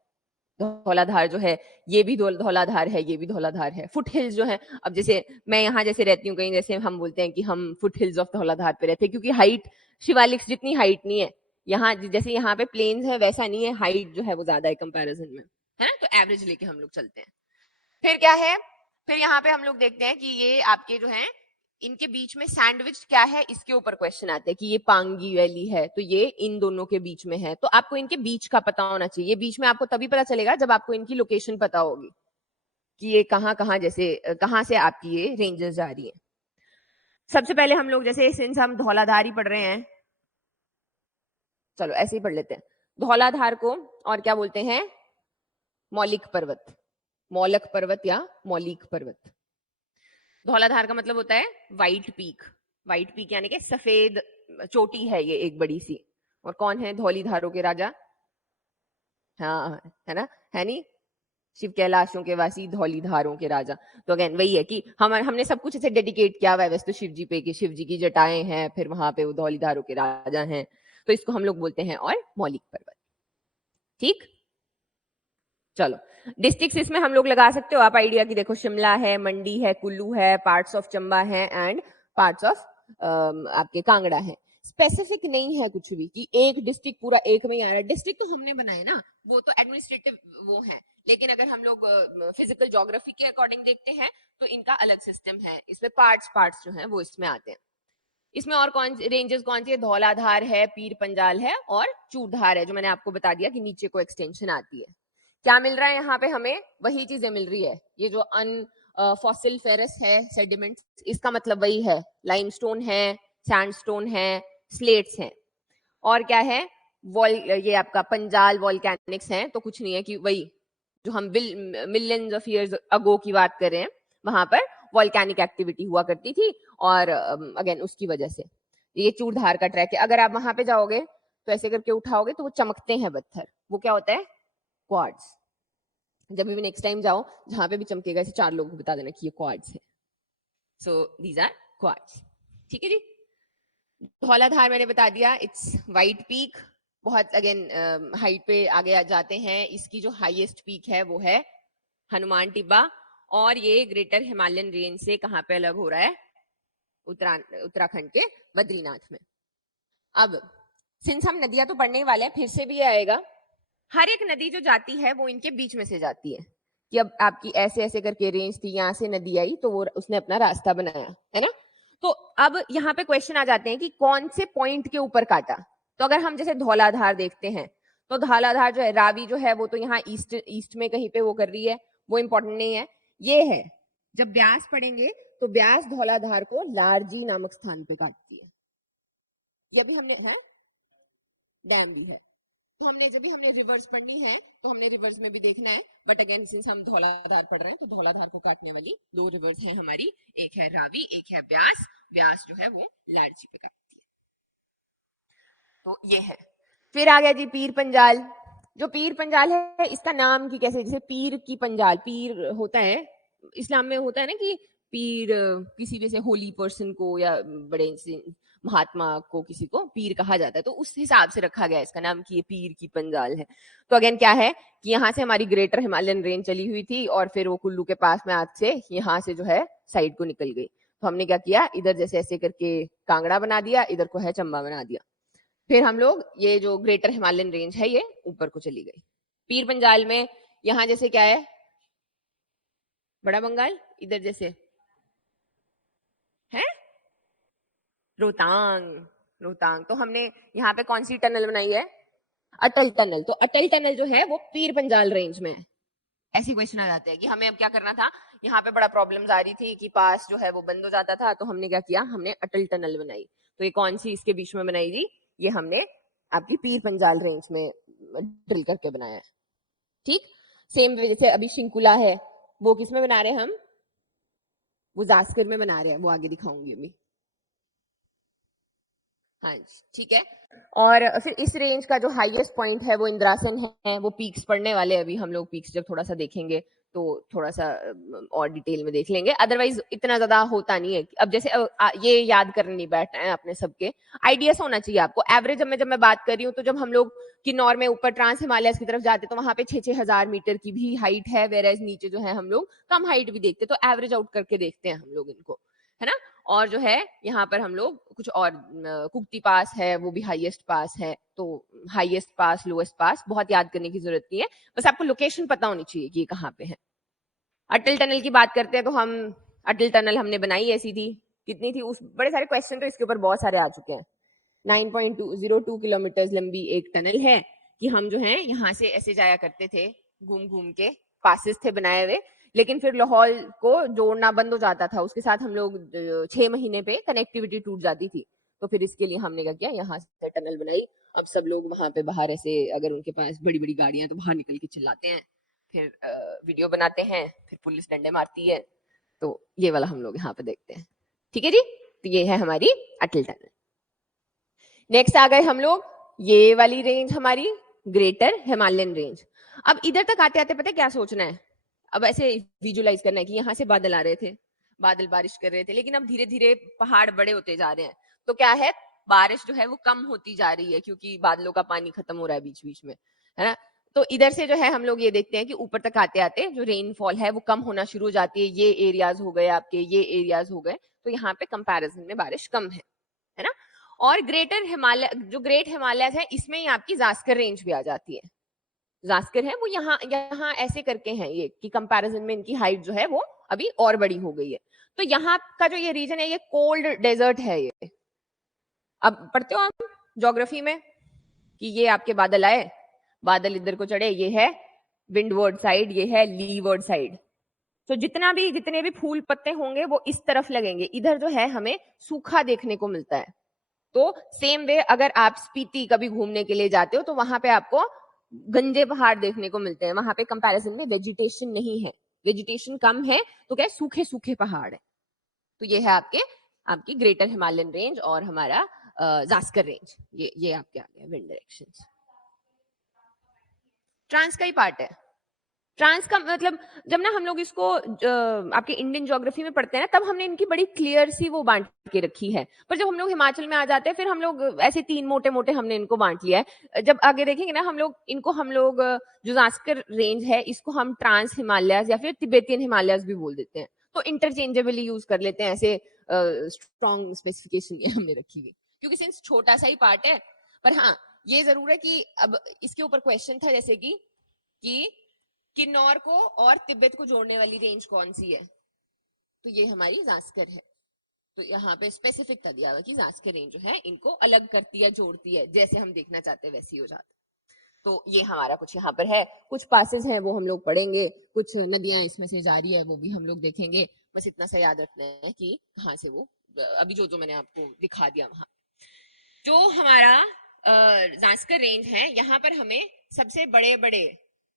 धौलाधार जो है ये भी धौलाधार है, ये भी धौलाधार है। फुट हिल्स जो है, अब जैसे मैं यहाँ जैसे रहती हूँ कहीं, जैसे हम बोलते हैं कि हम फुट हिल्स ऑफ धौलाधार पे रहते हैं, क्योंकि हाइट शिवालिक्स जितनी हाइट नहीं है यहाँ, जैसे यहाँ पे प्लेन्स है वैसा नहीं है, हाइट जो है वो ज्यादा है कंपैरिजन में, है ना। तो एवरेज लेके हम लोग चलते हैं। फिर क्या है, फिर यहाँ पे हम लोग देखते हैं कि ये आपके जो है इनके बीच में सैंडविच क्या है, इसके ऊपर क्वेश्चन आते हैं कि ये पांगी वैली है तो ये इन दोनों के बीच में है। तो आपको इनके बीच का पता होना चाहिए। ये बीच में आपको तभी पता चलेगा जब आपको इनकी लोकेशन पता होगी कि ये कहाँ कहाँ, जैसे कहाँ से आपकी ये रेंजेस जा रही है। सबसे पहले हम लोग जैसे सिंस हम धौलाधार ही पढ़ रहे हैं, चलो ऐसे ही पढ़ लेते हैं। धौलाधार को और क्या बोलते हैं, मौलिक पर्वत, मौलक पर्वत या मौलिक पर्वत। धौलाधार का मतलब होता है व्हाइट पीक। व्हाइट पीक यानी कि सफेद चोटी है ये एक बड़ी सी। और कौन है धौलीधारों के राजा, हाँ है ना, है नहीं, शिव कैलाशों के वासी, धौलीधारों के राजा। तो अगेन वही है कि हमने सब कुछ ऐसे डेडिकेट किया हुआ है वैसे तो शिव जी पे, कि शिव जी की जटाएं हैं, फिर वहां पे वो धौलीधारों के राजा हैं, तो इसको हम लोग बोलते हैं और मौलिक पर्वत। ठीक, चलो डिस्ट्रिक्ट्स इसमें हम लोग लगा सकते हो आप आइडिया की, देखो शिमला है, मंडी है, कुल्लू है, पार्ट्स ऑफ चंबा है एंड पार्ट्स ऑफ आपके कांगड़ा है। स्पेसिफिक नहीं है कुछ भी कि एक डिस्ट्रिक्ट पूरा एक में ही आ रहा है। डिस्ट्रिक्ट तो हमने बनाए ना, वो तो एडमिनिस्ट्रेटिव वो है, लेकिन अगर हम लोग फिजिकल ज्योग्राफी के अकॉर्डिंग देखते हैं तो इनका अलग सिस्टम है, इसमें पार्ट्स जो हैं वो इसमें आते हैं। इसमें और कौन रेंजेस कौन सी है, धौलाधार है, पीर पंजाल है और चूड़धार है, जो मैंने आपको बता दिया कि नीचे को एक्सटेंशन आती है। क्या मिल रहा है यहाँ पे हमें, वही चीजें मिल रही है। ये जो फॉसिल फेरस है सेडिमेंट, इसका मतलब वही है, लाइमस्टोन है, सैंडस्टोन है, स्लेट्स हैं, और क्या है ये आपका पंजाल वॉल्केनिक्स हैं। तो कुछ नहीं है कि वही जो हम मिलियंस ऑफ इयर्स अगो की बात कर रहे हैं, वहां पर वॉल्केनिक एक्टिविटी हुआ करती थी, और अगेन उसकी वजह से ये चूड़धार का ट्रैक है। अगर आप वहां पे जाओगे तो ऐसे करके उठाओगे तो वो चमकते हैं पत्थर, वो क्या होता है, क्वार्ट्ज। जब भी नेक्स्ट टाइम जाओ जहां पे भी चमकेगा, ऐसे 4 लोगों को बता देना कि ये क्वार्ट्ज है। So these are quartz. ठीक है जी। धौलाधार मैंने बता दिया, इट्स वाइट पीक, बहुत अगेन हाइट पे आगे जाते हैं। इसकी जो हाईएस्ट पीक है वो है हनुमान टिब्बा, और ये ग्रेटर हिमालयन रेंज से कहां पे अलग हो रहा है, उत्तराखंड के बद्रीनाथ में। अब सिंस हम नदियां तो पढ़ने ही वाले हैं, फिर से भी आएगा, हर एक नदी जो जाती है वो इनके बीच में से जाती है, कि अब आपकी ऐसे ऐसे करके रेंज थी, यहाँ से नदी आई तो वो उसने अपना रास्ता बनाया, है ना। तो अब यहाँ पे क्वेश्चन आ जाते हैं कि कौन से पॉइंट के ऊपर काटा। तो अगर हम जैसे धौलाधार देखते हैं, तो धौलाधार जो है, रावी जो है वो तो यहाँ ईस्ट में कहीं पे वो कर रही है, वो इंपॉर्टेंट नहीं है। ये है, जब ब्यास पढ़ेंगे तो ब्यास धौलाधार को लारजी नामक स्थान पे काटती है। ये भी हमने है, डैम भी है। तो हमने जब भी हमने रिवर्स पढ़नी है तो हमने रिवर्स में भी देखना है, बट अगेन सिंस हम धौलाधार पढ़ रहे हैं तो धौलाधार को काटने वाली 2 रिवर्स हैं हमारी, एक है रावी, एक है ब्यास। ब्यास जो है वो लारजी पे काटती है। तो ये है। फिर आ गया जी पीर पंजाल। जो पीर पंजाल है, इसका नाम की कैसे, जैसे पीर की पंजाल, पीर होता है इस्लाम में, होता है ना कि पीर किसी भी से होली पर्सन को या बड़े महात्मा को, किसी को पीर कहा जाता है, तो उस हिसाब से रखा गया इसका नाम कि ये पीर की पंजाल है। तो अगेन क्या है कि यहाँ से हमारी ग्रेटर हिमालयन रेंज चली हुई थी, और फिर वो कुल्लू के पास में आज से यहाँ से जो है साइड को निकल गई। तो हमने क्या किया, इधर जैसे ऐसे करके कांगड़ा बना दिया, इधर को है चंबा बना दिया। फिर हम लोग ये जो ग्रेटर हिमालयन रेंज है ये ऊपर को चली गई। पीर पंजाल में यहाँ जैसे क्या है, बड़ा बंगाल, इधर जैसे है रोहतांग। रोहतांग तो हमने यहाँ पे कौन सी टनल बनाई है, अटल टनल। तो अटल टनल जो है वो पीर पंजाल रेंज में है। ऐसे क्वेश्चन आ जाते हैं कि हमें अब क्या करना था, यहाँ पे बड़ा प्रॉब्लम्स आ रही थी कि पास जो है वो बंद हो जाता था, तो हमने क्या किया, हमने अटल टनल बनाई। तो ये कौन सी इसके बीच में बनाई थी, ये हमने आपकी पीर पंजाल रेंज में ड्रिल करके बनाया है। ठीक, सेम जैसे अभी शिंकुला है, वो किस में बना रहे हैं हम, वो जास्कर में बना रहे हैं, वो आगे दिखाऊंगी अभी। हाँ जी, ठीक है। और फिर इस रेंज का जो हाईएस्ट पॉइंट है वो इंद्रासन है। वो पीक्स पढ़ने वाले, अभी हम लोग पीक्स जब थोड़ा सा देखेंगे तो थोड़ा सा और डिटेल में देख लेंगे, अदरवाइज इतना ज्यादा होता नहीं है। अब जैसे ये याद करने नहीं बैठना है अपने सबके, आइडियाज होना चाहिए आपको। एवरेज जब मैं बात कर रही हूँ, तो जब हम लोग किन्नौर में ऊपर ट्रांस हिमालयस की तरफ जाते तो वहां पे 6-6 हजार मीटर की भी हाइट है, वेराइज नीचे जो है हम लोग कम हाइट भी देखते, तो एवरेज आउट करके देखते हैं हम लोग इनको, है ना। और जो है यहाँ पर हम लोग कुछ और, कुक्ति पास है, वो भी हाईएस्ट पास है। तो हाईएस्ट पास, लोएस्ट पास बहुत याद करने की जरूरत नहीं है, बस आपको लोकेशन पता होनी चाहिए कि ये कहाँ पे है। अटल टनल की बात करते हैं तो हम अटल टनल हमने बनाई ऐसी थी, कितनी थी, उस बड़े सारे क्वेश्चन तो इसके ऊपर बहुत सारे आ चुके हैं। 9.202 किलोमीटर लंबी एक टनल है, कि हम जो है यहाँ से ऐसे जाया करते थे, घूम घूम के पासेस थे बनाए हुए, लेकिन फिर लाहौल को जोड़ना बंद हो जाता था, उसके साथ हम लोग 6 महीने पे कनेक्टिविटी टूट जाती थी। तो फिर इसके लिए हमने क्या किया, यहाँ से टनल बनाई। अब सब लोग वहां पे बाहर ऐसे, अगर उनके पास बड़ी बड़ी गाड़ियां तो बाहर निकल के चिल्लाते हैं, फिर वीडियो बनाते हैं, फिर पुलिस डंडे मारती है। तो ये वाला हम लोग यहाँ पे देखते हैं। ठीक है जी, तो ये है हमारी अटल टनल। नेक्स्ट आ गए हम लोग, ये वाली रेंज हमारी ग्रेटर हिमालयन रेंज। अब इधर तक आते आते पता है क्या सोचना है, अब ऐसे विजुलाइज करना है कि यहाँ से बादल आ रहे थे, बादल बारिश कर रहे थे, लेकिन अब धीरे धीरे पहाड़ बड़े होते जा रहे हैं, तो क्या है, बारिश जो है वो कम होती जा रही है क्योंकि बादलों का पानी खत्म हो रहा है बीच बीच में, है ना। तो इधर से जो है हम लोग ये देखते हैं कि ऊपर तक आते आते जो रेनफॉल है वो कम होना शुरू हो जाती है, ये एरियाज हो गए आपके, ये एरियाज हो गए, तो यहाँ पे कंपैरिजन में बारिश कम है ना। और ग्रेटर हिमालय, जो ग्रेट हिमालय है, इसमें ही आपकी जास्कर रेंज भी आ जाती है। जास्कर है वो यहाँ यहाँ ऐसे करके हैं ये कि कंपैरिजन में इनकी हाइट जो है वो अभी और बड़ी हो गई है। तो यहाँ का जो ये रीजन है ये कोल्ड डेजर्ट है ये। अब पढ़ते हो हम ज्योग्राफी में कि ये आपके बादल आए, बादल इधर को चढ़े, ये है विंडवर्ड साइड, ये है लीवर्ड साइड। तो जितने भी फूल पत्ते होंगे वो इस तरफ लगेंगे, इधर जो है हमें सूखा देखने को मिलता है। तो सेम वे अगर आप स्पीति कभी घूमने के लिए जाते हो तो वहां पे आपको गंजे पहाड़ देखने को मिलते हैं, वहां पे कंपैरिजन में वेजिटेशन नहीं है, वेजिटेशन कम है, तो क्या सूखे सूखे पहाड़ है। तो ये है आपकी ग्रेटर हिमालयन रेंज और हमारा जास्कर रेंज, ये आपके आ गया विंड डायरेक्शंस। ट्रांस का ही पार्ट है। ट्रांस का मतलब जब ना हम लोग इसको आपके इंडियन ज्योग्राफी में पढ़ते हैं ना, तब हमने इनकी बड़ी क्लियर सी वो बांट के रखी है, पर जब हम लोग हिमाचल में आ जाते हैं फिर हम लोग ऐसे तीन मोटे मोटे हमने इनको बांट लिया है। जब आगे देखेंगे ना हम लोग जो जास्कर रेंज है इसको हम ट्रांस हिमालयस या फिर तिब्बतियन हिमालयस भी बोल देते हैं, तो इंटरचेंजेबली यूज कर लेते हैं, ऐसे स्ट्रॉन्ग स्पेसिफिकेशन ये हमने रखी हुई क्योंकि सिंस छोटा सा ही पार्ट है। पर हाँ ये जरूर है कि अब इसके ऊपर क्वेश्चन था जैसे कि किन्नौर को और तिब्बत को जोड़ने वाली रेंज कौन सी है, तो ये हमारी जास्कर है। तो यहाँ पे स्पेसिफिक था दिया हुआ कि जास्कर रेंज जो है इनको अलग करती है, जोड़ती है, जैसे हम देखना चाहते हैं वैसे ही हो जाता है। तो ये हमारा कुछ यहाँ पर है, कुछ पासेस हैं वो हम लोग पढ़ेंगे, कुछ नदियां इसमें से जा रही है वो भी हम लोग देखेंगे। बस इतना सा याद रखना है कि कहाँ से वो अभी जो मैंने आपको दिखा दिया वहां। जो हमारा जास्कर रेंज है यहाँ पर हमें सबसे बड़े बड़े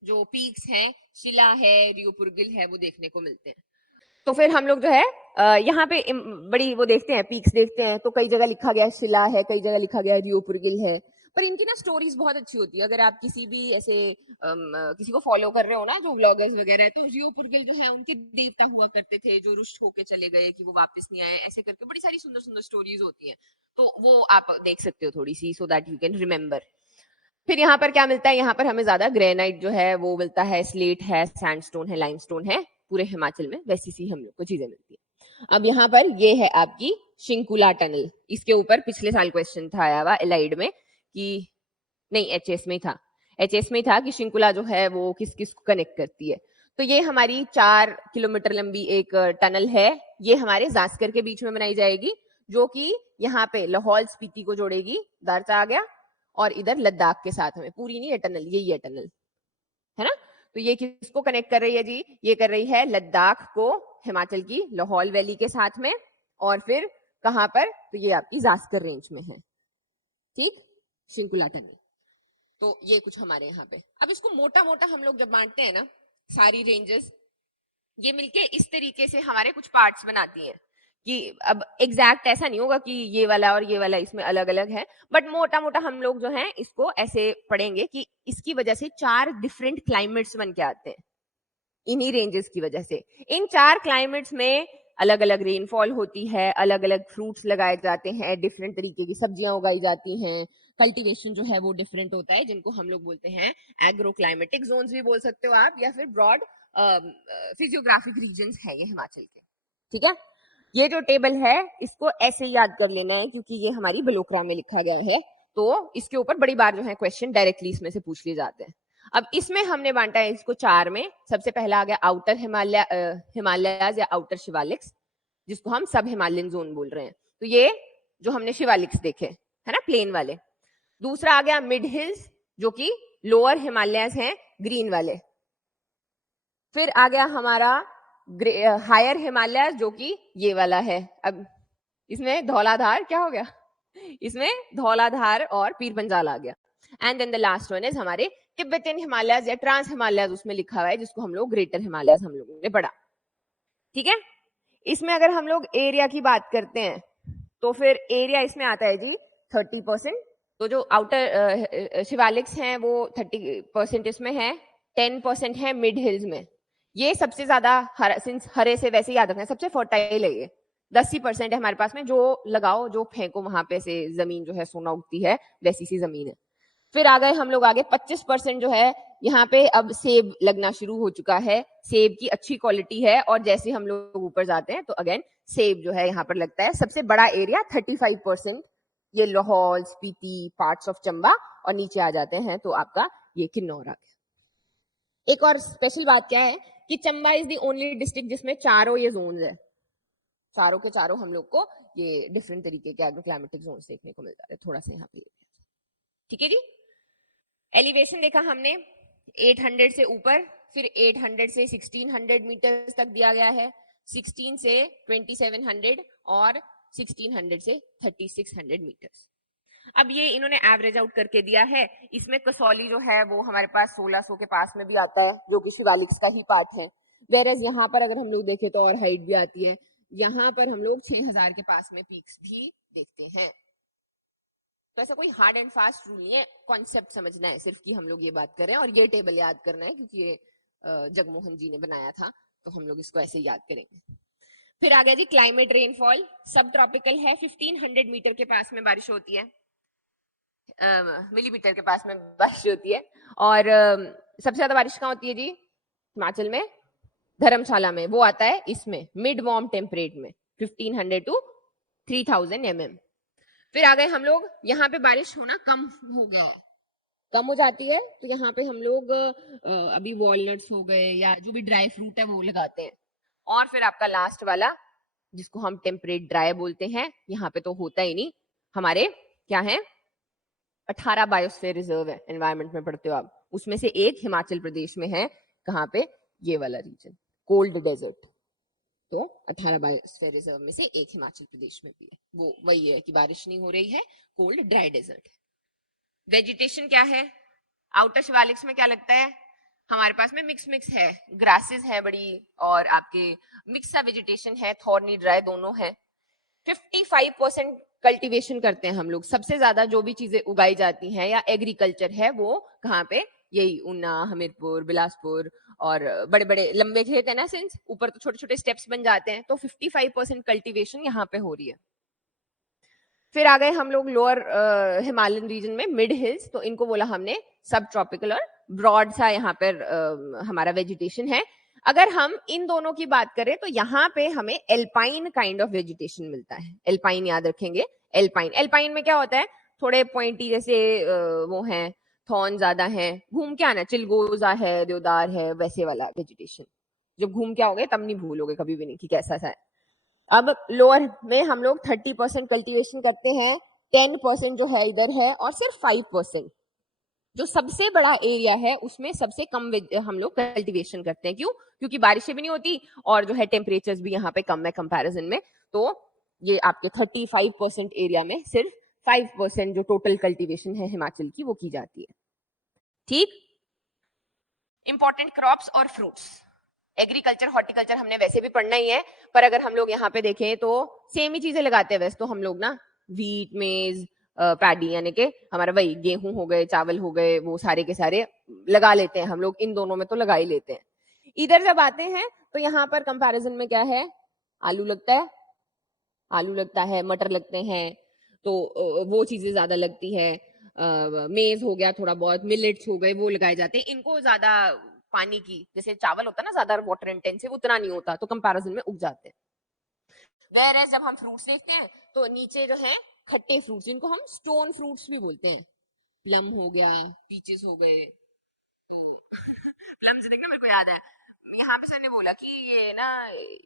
जो पीक्स हैं, शिला है, रियोपुरगिल है, वो देखने को मिलते हैं। तो फिर हम लोग जो है यहाँ पे बड़ी वो देखते हैं, पीक्स देखते हैं, तो कई जगह लिखा गया शिला है, कई जगह लिखा गया रियोपुरगिल है, पर इनकी ना स्टोरीज बहुत अच्छी होती है। अगर आप किसी भी ऐसे किसी को फॉलो कर रहे हो ना जो व्लॉगर्स वगैरह है, तो रियोपुरगिल जो है उनके देवता हुआ करते थे जो रुष्ट होके चले गए कि वो वापस नहीं आए, ऐसे करके बड़ी सारी सुंदर सुंदर स्टोरीज होती हैं, तो वो आप देख सकते हो थोड़ी सी, so that you can remember. फिर यहाँ पर क्या मिलता है, यहाँ पर हमें ज्यादा ग्रेनाइट जो है वो मिलता है, स्लेट है, सैंडस्टोन है, लाइमस्टोन है, पूरे हिमाचल में वैसी सी हम लोग को चीजें मिलती है। अब यहाँ पर ये है आपकी शिंकुला टनल, इसके ऊपर पिछले साल क्वेश्चन था आया हुआ एलाइड में कि नहीं एचएस में था, एचएस में था कि शिंकुला जो है वो किस किस को कनेक्ट करती है। तो ये हमारी 4 किलोमीटर लंबी एक टनल है, ये हमारे जास्कर के बीच में बनाई जाएगी, जो कि यहाँ पे लाहौल स्पीति को जोड़ेगी, दारचा आ गया, और इधर लद्दाख के साथ हमें पूरी नहीं है टनल, यही है टनल, है ना। तो ये किसको कनेक्ट कर रही है जी, ये कर रही है लद्दाख को हिमाचल की लाहौल वैली के साथ में, और फिर कहां पर, तो ये आपकी जास्कर रेंज में है, ठीक, शिंकुला टनल। तो ये कुछ हमारे यहाँ पे, अब इसको मोटा मोटा हम लोग जब बांटते हैं ना सारी रेंजेस, ये मिलके इस तरीके से हमारे कुछ पार्ट्स बनाती हैं कि अब एग्जैक्ट ऐसा नहीं होगा कि ये वाला और ये वाला इसमें अलग अलग है, बट मोटा मोटा हम लोग जो है इसको ऐसे पढ़ेंगे कि इसकी वजह से 4 डिफरेंट क्लाइमेट्स बन के आते हैं, इन्हीं रेंजेस की वजह से। इन 4 क्लाइमेट्स में अलग अलग रेनफॉल होती है, अलग अलग फ्रूट्स लगाए जाते हैं, डिफरेंट तरीके की सब्जियां उगाई जाती हैं, कल्टीवेशन जो है वो डिफरेंट होता है, जिनको हम लोग बोलते हैं एग्रो क्लाइमेटिक जोन्स भी बोल सकते हो आप, या फिर ब्रॉड फिजियोग्राफिक रीजन्स है ये हिमाचल के, ठीक है। ये जो टेबल है इसको ऐसे याद कर लेना है क्योंकि ये हमारी बलोक्रा में लिखा गया है, तो इसके ऊपर बड़ी बार जो है क्वेश्चन डायरेक्टली इसमें से पूछ लिए जाते हैं। अब इसमें हमने बांटा है इसको 4 में, सबसे पहला आ गया आउटर हिमालयाज या आउटर शिवालिक्स, जिसको हम सब हिमालयन जोन बोल रहे हैं, तो ये जो हमने शिवालिक्स देखे है ना प्लेन वाले। दूसरा आ गया मिड हिल्स जो कि लोअर हिमालयस हैं ग्रीन वाले। फिर आ गया हमारा हायर हिमालय जो कि ये वाला है। अब इसमें धौलाधार क्या हो गया, इसमें धौलाधार और पीर पंजाल आ गया। And then the last one is हमारे तिब्बतियन हिमालयस या ट्रांस हिमालयस, उसमें लिखा हुआ है जिसको हम लोग ग्रेटर हिमालयस हम लोगों ने पढ़ा, ठीक है। इसमें अगर हम लोग एरिया की बात करते हैं तो फिर एरिया इसमें आता है जी 30%। तो जो आउटर शिवालिक्स हैं वो 30% इसमें है, 10% है मिड हिल्स में। ये सबसे ज्यादा सिंस हरे से वैसे याद रखना है, सबसे फर्टाइल है ये। 10% है हमारे पास में, जो लगाओ जो फेंको वहां पे से जमीन जो है सोना उगती है, वैसी सी जमीन है। फिर आ गए हम लोग आगे, 25% जो है यहाँ पे अब सेब लगना शुरू हो चुका है। सेब की अच्छी क्वालिटी है, और जैसे हम लोग ऊपर जाते हैं तो अगेन सेब जो है यहाँ पर लगता है। सबसे बड़ा एरिया 35% ये लाहौल स्पीति पार्ट्स ऑफ चंबा, और नीचे आ जाते हैं तो आपका ये किन्नौर आ गया। एक और स्पेशल बात क्या है कि Chamba is the only district जिसमें चारों ये जोन्स है, चारों के चारों हम लोग को ये डिफरेंट तरीके के एग्रो क्लाइमेटिक जोन्स देखने को मिल जाते हैं। थोड़ा सा यहाँ पे, ठीक है जी। एलिवेशन देखा हमने 800 से ऊपर, फिर 800 से 1600 मीटर तक दिया गया है, 16 से 2700 और 1600 से 3600 मीटर। अब ये इन्होंने एवरेज आउट करके दिया है। इसमें कसौली जो है वो हमारे पास 1600 के पास में भी आता है, जो कि शिवालिक्स का ही पार्ट है। वेरएज यहाँ पर अगर हम लोग देखें तो और हाइट भी आती है, यहाँ पर हम लोग 6000 के पास में पीक्स भी देखते हैं। तो ऐसा कोई हार्ड एंड फास्ट रूल नहीं है, कॉन्सेप्ट समझना है सिर्फ कि हम लोग ये बात कर रहे हैं, और ये टेबल याद करना है क्योंकि ये जगमोहन जी ने बनाया था, तो हम लोग इसको ऐसे याद करेंगे। फिर आ गया जी क्लाइमेट, रेनफॉल सब ट्रॉपिकल है, 1500 मीटर के पास में बारिश होती है, मिलीमीटर के पास में बारिश होती है। और सबसे ज्यादा बारिश कहाँ होती है जी? हिमाचल में, धर्मशाला में। वो आता है इसमें मिड वार्म टेम्परेट में, 1500 टू 3000 mm। फिर आ गए हम लोग, यहाँ पे बारिश होना कम हो गया है, कम हो जाती है, तो यहाँ पे हम लोग अभी वॉलनट्स हो गए या जो भी ड्राई फ्रूट है वो लगाते हैं। और फिर आपका लास्ट वाला जिसको हम टेम्परेट ड्राई बोलते हैं, यहाँ पे तो होता ही नहीं। हमारे क्या है, 18 बायोस्फीयर रिजर्व है, एनवायरमेंट में पढ़ते हो आप, उसमें से एक हिमाचल प्रदेश में है। कहाँ पे? ये वाला रीजन, कोल्ड डेजर्ट। तो 18 बायोस्फीयर रिजर्व में से एक हिमाचल प्रदेश में भी है। वो वही है कि बारिश नहीं हो रही है, कोल्ड ड्राई डेजर्ट है। वेजिटेशन क्या है? आउटर शिवालिक्स में क्या लगता है? हमारे पास में मिक्स है, ग्रासेस है बड़ी, और आपके मिक्स सा वेजिटेशन है, थॉर्नी ड्राई दोनों है। 55% कल्टीवेशन करते हैं हम लोग। सबसे ज्यादा जो भी चीजें उगाई जाती हैं या एग्रीकल्चर है वो कहाँ पे? यही ऊना, हमीरपुर, बिलासपुर, और बड़े बड़े लंबे खेत है ना, सिंस ऊपर तो छोटे छोटे स्टेप्स बन जाते हैं, तो 55% कल्टीवेशन यहाँ पे हो रही है। फिर आ गए हम लोग लोअर हिमालयन रीजन में, मिड हिल्स, तो इनको बोला हमने सब ट्रॉपिकल, और ब्रॉड सा यहाँ पर हमारा वेजिटेशन है। अगर हम इन दोनों की बात करें तो यहाँ पे हमें एल्पाइन काइंड ऑफ वेजिटेशन मिलता है। एल्पाइन याद रखेंगे, एल्पाइन। एल्पाइन में क्या होता है? थोड़े पॉइंटी जैसे वो हैं, थॉर्न ज्यादा है, घूम के आना, चिलगोजा है, देवदार है, वैसे वाला वेजिटेशन। जब घूम के आओगे तब नहीं भूलोगे कभी भी नहीं कि कैसा सा है। अब लोअर में हम लोग 30% कल्टीवेशन करते हैं, 10% जो है इधर है, और सिर्फ 5% जो सबसे बड़ा एरिया है उसमें सबसे कम हम लोग कल्टीवेशन करते हैं। क्यों? क्योंकि बारिशें भी नहीं होती, और जो है टेम्परेचर्स भी यहाँ पे कम है कंपैरिजन में। तो ये आपके 35% एरिया में सिर्फ 5% जो टोटल कल्टीवेशन है हिमाचल की वो की जाती है। ठीक। इंपॉर्टेंट क्रॉप्स और फ्रूट्स, एग्रीकल्चर हॉर्टिकल्चर हमने वैसे भी पढ़ना ही है, पर अगर हम लोग यहाँ पे देखें तो सेम ही चीजें लगाते हैं वैसे तो हम लोग ना, वीट, मेज, पैडी, यानी कि हमारा वही गेहूं हो गए, चावल हो गए, वो सारे के सारे लगा लेते हैं हम लोग, इन दोनों में तो लगा ही लेते हैं। इधर जब आते हैं तो यहाँ पर कंपैरिजन में क्या है? आलू लगता है, आलू लगता है, मटर लगते हैं, तो वो चीजें ज्यादा लगती है। मेज हो गया, थोड़ा बहुत मिलेट्स हो गए, वो लगाए जाते हैं। इनको ज्यादा पानी की, जैसे चावल होता है ना ज्यादा वाटर इंटेंसिव, उतना नहीं होता, तो कंपैरिजन में उग जाते हैं। वेयरएज जब हम फ्रूट्स देखते हैं तो नीचे जो है खट्टे फ्रूट्स, जिनको हम स्टोन फ्रूट्स भी बोलते हैं, प्लम हो गया, पीचेस हो गए। प्लम से देखना मेरे को याद है, यहाँ पे सर ने बोला कि ये ना,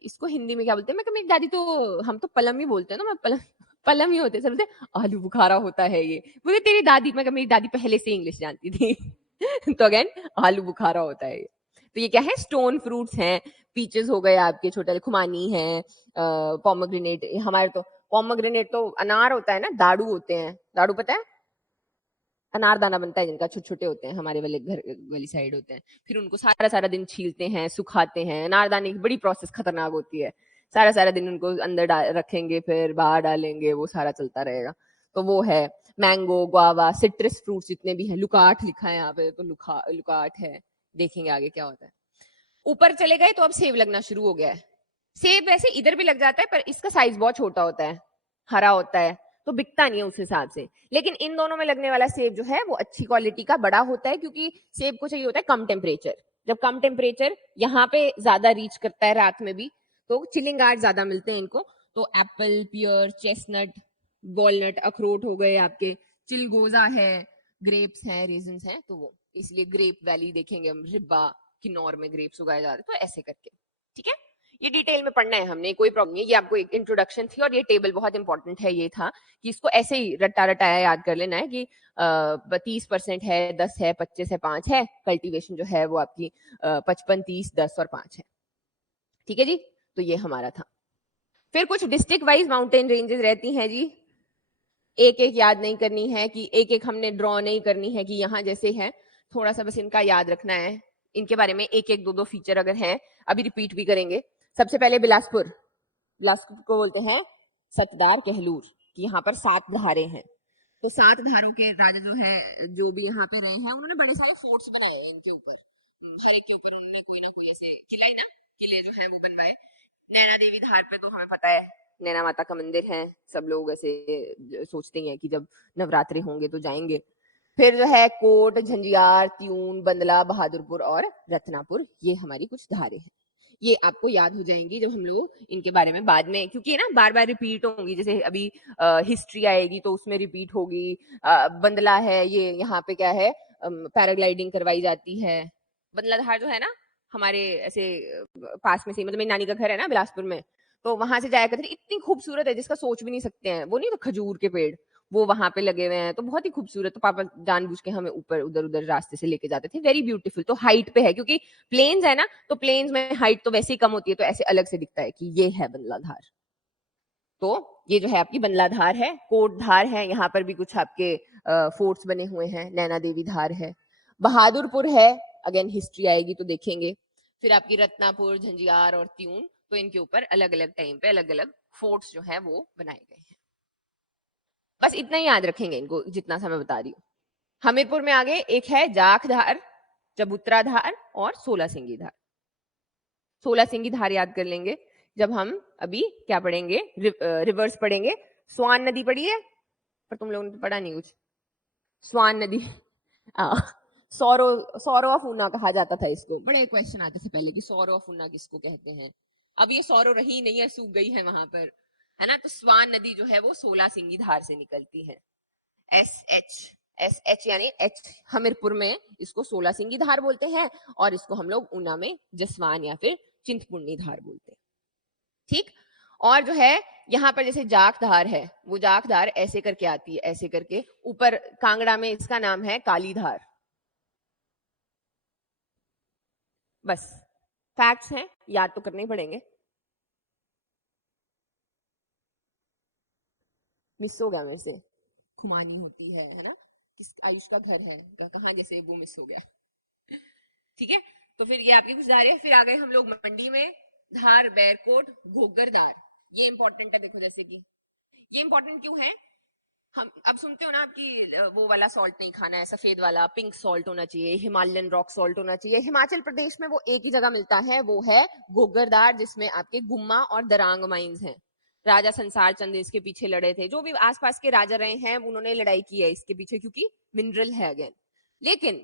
इसको हिंदी में क्या बोलते हैं? मैं कहा मेरी दादी तो, हम तो पलम ही बोलते हैं ना, मैं पलम पलम ही होते हैं। सर बोलते आलू बुखारा होता है ये। बोले तेरी दादी, मैं कहा मेरी दादी पहले से इंग्लिश जानती थी। तो अगेन आलू बुखारा होता है ये। तो ये क्या है? स्टोन फ्रूट्स हैं। पीचेस हो गए आपके, छोटे खुमानी है, पोमोग्रेनेट। हमारे तो पोमोग्रेनेट तो अनार होता है ना, दाड़ू होते हैं, दाड़ू पता है? अनारदाना बनता है जिनका, छोटे छोटे होते हैं, हमारे वाले घर वाली साइड होते हैं। फिर उनको सारा सारा दिन छीलते हैं, सुखाते हैं। अनारदाने की बड़ी प्रोसेस खतरनाक होती है, सारा सारा दिन उनको अंदर रखेंगे, फिर बाहर डालेंगे, वो सारा चलता रहेगा। तो वो है। मैंगो, गुआवा, सिट्रस फ्रूट्स जितने भी हैं, लुकाट लिखा है यहाँ पे, तो लुकाट है, देखेंगे आगे क्या होता है। ऊपर चले गए तो अब सेब लगना शुरू हो गया है। सेब वैसे इधर भी लग जाता है पर इसका साइज बहुत छोटा होता है, हरा होता है, तो बिकता नहीं है उस हिसाब से। लेकिन इन दोनों में लगने वाला सेब जो है वो अच्छी क्वालिटी का बड़ा होता है, क्योंकि सेब को चाहिए होता है कम टेम्परेचर। जब कम टेम्परेचर यहाँ पे ज्यादा रीच करता है रात में भी, तो चिलिंग गार्ड ज्यादा मिलते हैं इनको। तो एप्पल, पियर, चेस्टनट, वॉलनट, अखरोट हो गए आपके, चिलगोजा है, ग्रेप्स हैं, रेजिन्स हैं, तो वो इसलिए ग्रेप वैली देखेंगे हम, रिब्बा किन्नौर में ग्रेप्स उगाए जा रहे हैं, तो ऐसे करके। ठीक है, ये डिटेल में पढ़ना है हमने, कोई प्रॉब्लम नहीं है। ये आपको एक इंट्रोडक्शन थी और ये टेबल बहुत इंपॉर्टेंट है। ये था कि इसको ऐसे ही रट्टा रटाया याद कर लेना है कि 30% है, 10 है, 25 है, 5 है। कल्टीवेशन जो है वो आपकी 55, 30, 10 और 5 है। ठीक है जी, तो ये हमारा था। फिर कुछ डिस्ट्रिक्ट वाइज माउंटेन रेंजेस रहती हैं जी। एक एक याद नहीं करनी है कि एक एक हमने ड्रॉ नहीं करनी है कि यहाँ जैसे है, थोड़ा सा बस इनका याद रखना है। इनके बारे में एक एक दो दो फीचर अगर हैं, अभी रिपीट भी करेंगे। सबसे पहले बिलासपुर, बिलासपुर को बोलते हैं सतदार कहलूर, कि यहाँ पर 7 धारें हैं। तो 7 धारों के राजा जो है, जो भी यहाँ पे रहे हैं, उन्होंने बड़े सारे फोर्ट्स बनाए हैं इनके ऊपर। हर एक के ऊपर उन्होंने कोई ना कोई ऐसे किला ही ना, किले जो है वो बनवाए। नैना देवी धार पे तो हमें पता है नैना माता का मंदिर है, सब लोग ऐसे सोचते हैं कि जब नवरात्रि होंगे तो जाएंगे। फिर जो है कोट, झंझियार, त्यून, बंदला, बहादुरपुर और रत्नापुर, ये हमारी कुछ धारें हैं। ये आपको याद हो जाएंगी जब हम लोग इनके बारे में बाद में, क्योंकि ना बार बार रिपीट होंगी। जैसे अभी हिस्ट्री आएगी तो उसमें रिपीट होगी। बंदला है, ये यहाँ पे क्या है, पैराग्लाइडिंग करवाई जाती है। बंदला धार जो है ना हमारे ऐसे पास में से, मतलब मेरी नानी का घर है ना बिलासपुर में, तो वहां से जाया करते थे। इतनी खूबसूरत है जिसका सोच भी नहीं सकते हैं। वो नहीं तो खजूर के पेड़, वो वहां पे लगे हुए हैं, तो बहुत ही खूबसूरत। तो पापा जानबूझ के हमें ऊपर उधर उधर रास्ते से लेके जाते थे। Very beautiful. तो हाइट पे है, क्योंकि प्लेन्स है ना, तो प्लेन्स में हाइट तो वैसे ही कम होती है, तो ऐसे अलग से दिखता है कि ये है बंदला धार। तो ये जो है आपकी बंदला धार है। कोट धार है, यहाँ पर भी कुछ आपके फोर्ट्स बने हुए हैं। नैना देवी धार है। बहादुरपुर है, अगेन हिस्ट्री आएगी तो देखेंगे। फिर आपकी रत्नापुर, झंझियार और त्यून, तो इनके ऊपर अलग अलग टाइम पे अलग अलग फोर्ट्स जो है वो बनाए गए हैं। बस इतना ही याद रखेंगे इनको, जितना सा मैं बता रही हूँ। हमीरपुर में आगे एक है जाख धार, चबूतरा धार और 16 सिंगी धार। 16 सिंगी धार याद कर लेंगे जब हम अभी क्या पढ़ेंगे, रिवर्स पढ़ेंगे। स्वान नदी पढ़ी है, पर तुम लोगों ने तो पढ़ा नहीं कुछ। स्वान नदी, सौरो सौरो ऑफ ऊना कहा जाता था इसको। बड़े क्वेश्चन आते थे पहले कि सौरो ऑफ ऊना किसको कहते हैं। अब ये सौरो रही नहीं है, सूख गई है वहां पर, है ना। तो स्वान नदी जो है वो 16 सिंगी धार से निकलती है। एस एच यानी एच, हमीरपुर में इसको 16 सिंगी धार बोलते हैं, और इसको हम लोग ऊना में जसवान या फिर चिंतपूर्णी धार बोलते हैं। ठीक। और जो है यहाँ पर जैसे जाख धार है, वो जाख धार ऐसे करके आती है, ऐसे करके ऊपर कांगड़ा में इसका नाम है काली धार। बस फैक्ट्स हैं, याद तो करने ही पड़ेंगे। मिस हो गया मेरे से, खुमानी होती है ना, किस आयुष का घर है, कहाँ जैसे वो मिस हो गया। ठीक है, तो फिर ये आपकी कुछ धार है। फिर आ गए हम लोग मंडी में, धार, बैरकोट, घोगर धार। ये इंपॉर्टेंट है, देखो जैसे कि ये इंपॉर्टेंट क्यों है। हम अब सुनते हो ना आपकी वो वाला सॉल्ट नहीं खाना है, सफेद वाला पिंक सॉल्ट होना चाहिए, हिमालयन रॉक सॉल्ट होना चाहिए। हिमाचल प्रदेश में वो एक ही जगह मिलता है, वो है घोगरदार, जिसमें आपके गुम्मा और दरांग माइंस हैं। राजा संसार चंद इसके पीछे लड़े थे, जो भी आसपास के राजा रहे हैं उन्होंने लड़ाई की है इसके पीछे, क्योंकि मिनरल है अगेन। लेकिन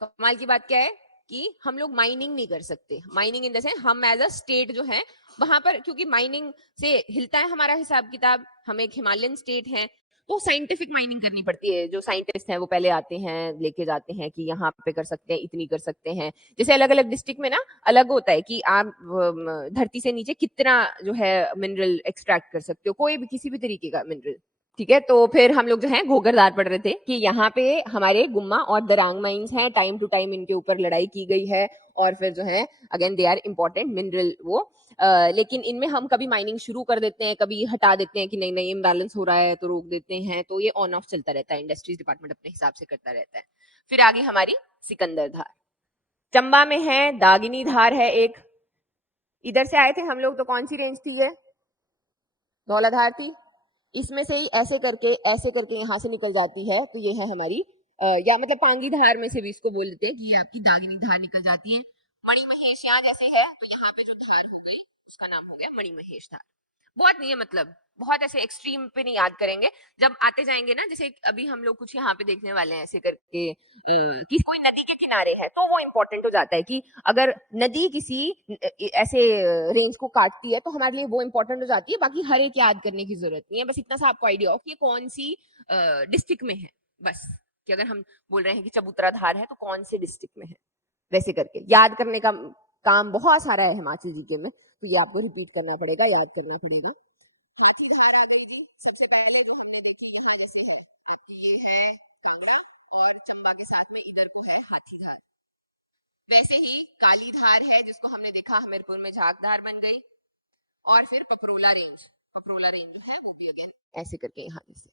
कमाल की बात क्या है कि हम लोग माइनिंग नहीं कर सकते। माइनिंग इन द सेंस, हम एज अ स्टेट जो है वहां पर, क्योंकि माइनिंग से हिलता है हमारा हिसाब किताब, हम एक हिमालयन स्टेट है, तो साइंटिफिक माइनिंग करनी पड़ती है। जो साइंटिस्ट हैं वो पहले आते हैं, लेके जाते हैं कि यहाँ पे कर सकते हैं, इतनी कर सकते हैं। जैसे अलग अलग डिस्ट्रिक्ट में ना अलग होता है कि आप धरती से नीचे कितना जो है मिनरल एक्सट्रैक्ट कर सकते हो, कोई भी किसी भी तरीके का मिनरल। ठीक है, तो फिर हम लोग जो है घोगरदार पढ़ रहे थे कि यहाँ पे हमारे गुम्मा और दरांग माइंस हैं, टाइम टू टाइम इनके ऊपर लड़ाई की गई है, और फिर जो है again they are important mineral वो। लेकिन इनमें हम कभी माइनिंग शुरू कर देते हैं, कभी हटा देते हैं कि नहीं नहीं इम्बैलेंस हो रहा है तो रोक देते हैं, तो ये ऑन ऑफ चलता रहता है, इंडस्ट्रीज डिपार्टमेंट अपने हिसाब से करता रहता है। फिर आगे हमारी सिकंदर धार, चंबा में है दागिनी धार है एक। इधर से आए थे हम लोग तो कौन सी रेंज थी ये, धौलाधार थी। इसमें से ही ऐसे करके यहाँ से निकल जाती है, तो ये है हमारी या मतलब पांगी धार में से भी इसको बोल देते हैं कि ये आपकी दागिनी धार निकल जाती है। मणि महेश यहाँ जैसे है तो यहाँ पे जो धार हो गई उसका नाम हो गया मणि महेश धार। बहुत नहीं है, मतलब बहुत ऐसे एक्सट्रीम पे नहीं याद करेंगे, जब आते जाएंगे ना, जैसे अभी हम लोग कुछ यहाँ पे देखने वाले हैं ऐसे करके कि कोई नदी के किनारे है तो वो इंपॉर्टेंट हो जाता है कि अगर नदी किसी ऐसे रेंज को काटती है तो हमारे लिए वो इंपॉर्टेंट हो जाती है। बाकी हर एक याद करने की जरूरत नहीं है, बस इतना सा आपको आइडिया हो कि ये कौन सी डिस्ट्रिक्ट में है, बस कि अगर हम बोल रहे हैं कि चबूतरा धार है तो कौन से डिस्ट्रिक्ट में है, वैसे करके याद करने का काम बहुत सारा है हिमाचल जीके में, तो ये आपको रिपीट करना पड़ेगा, याद करना पड़ेगा। हाथी धार आ गई जी, सबसे पहले जो हमने देखी यहाँ जैसे है आपकी, ये है कांगड़ा और चंबा के साथ में इधर को है हाथी धार। वैसे ही काली धार है जिसको हमने देखा हमीरपुर में झाग धार बन गई, और फिर पपरोला रेंज जो है वो भी अगेन ऐसे करके यहाँ से।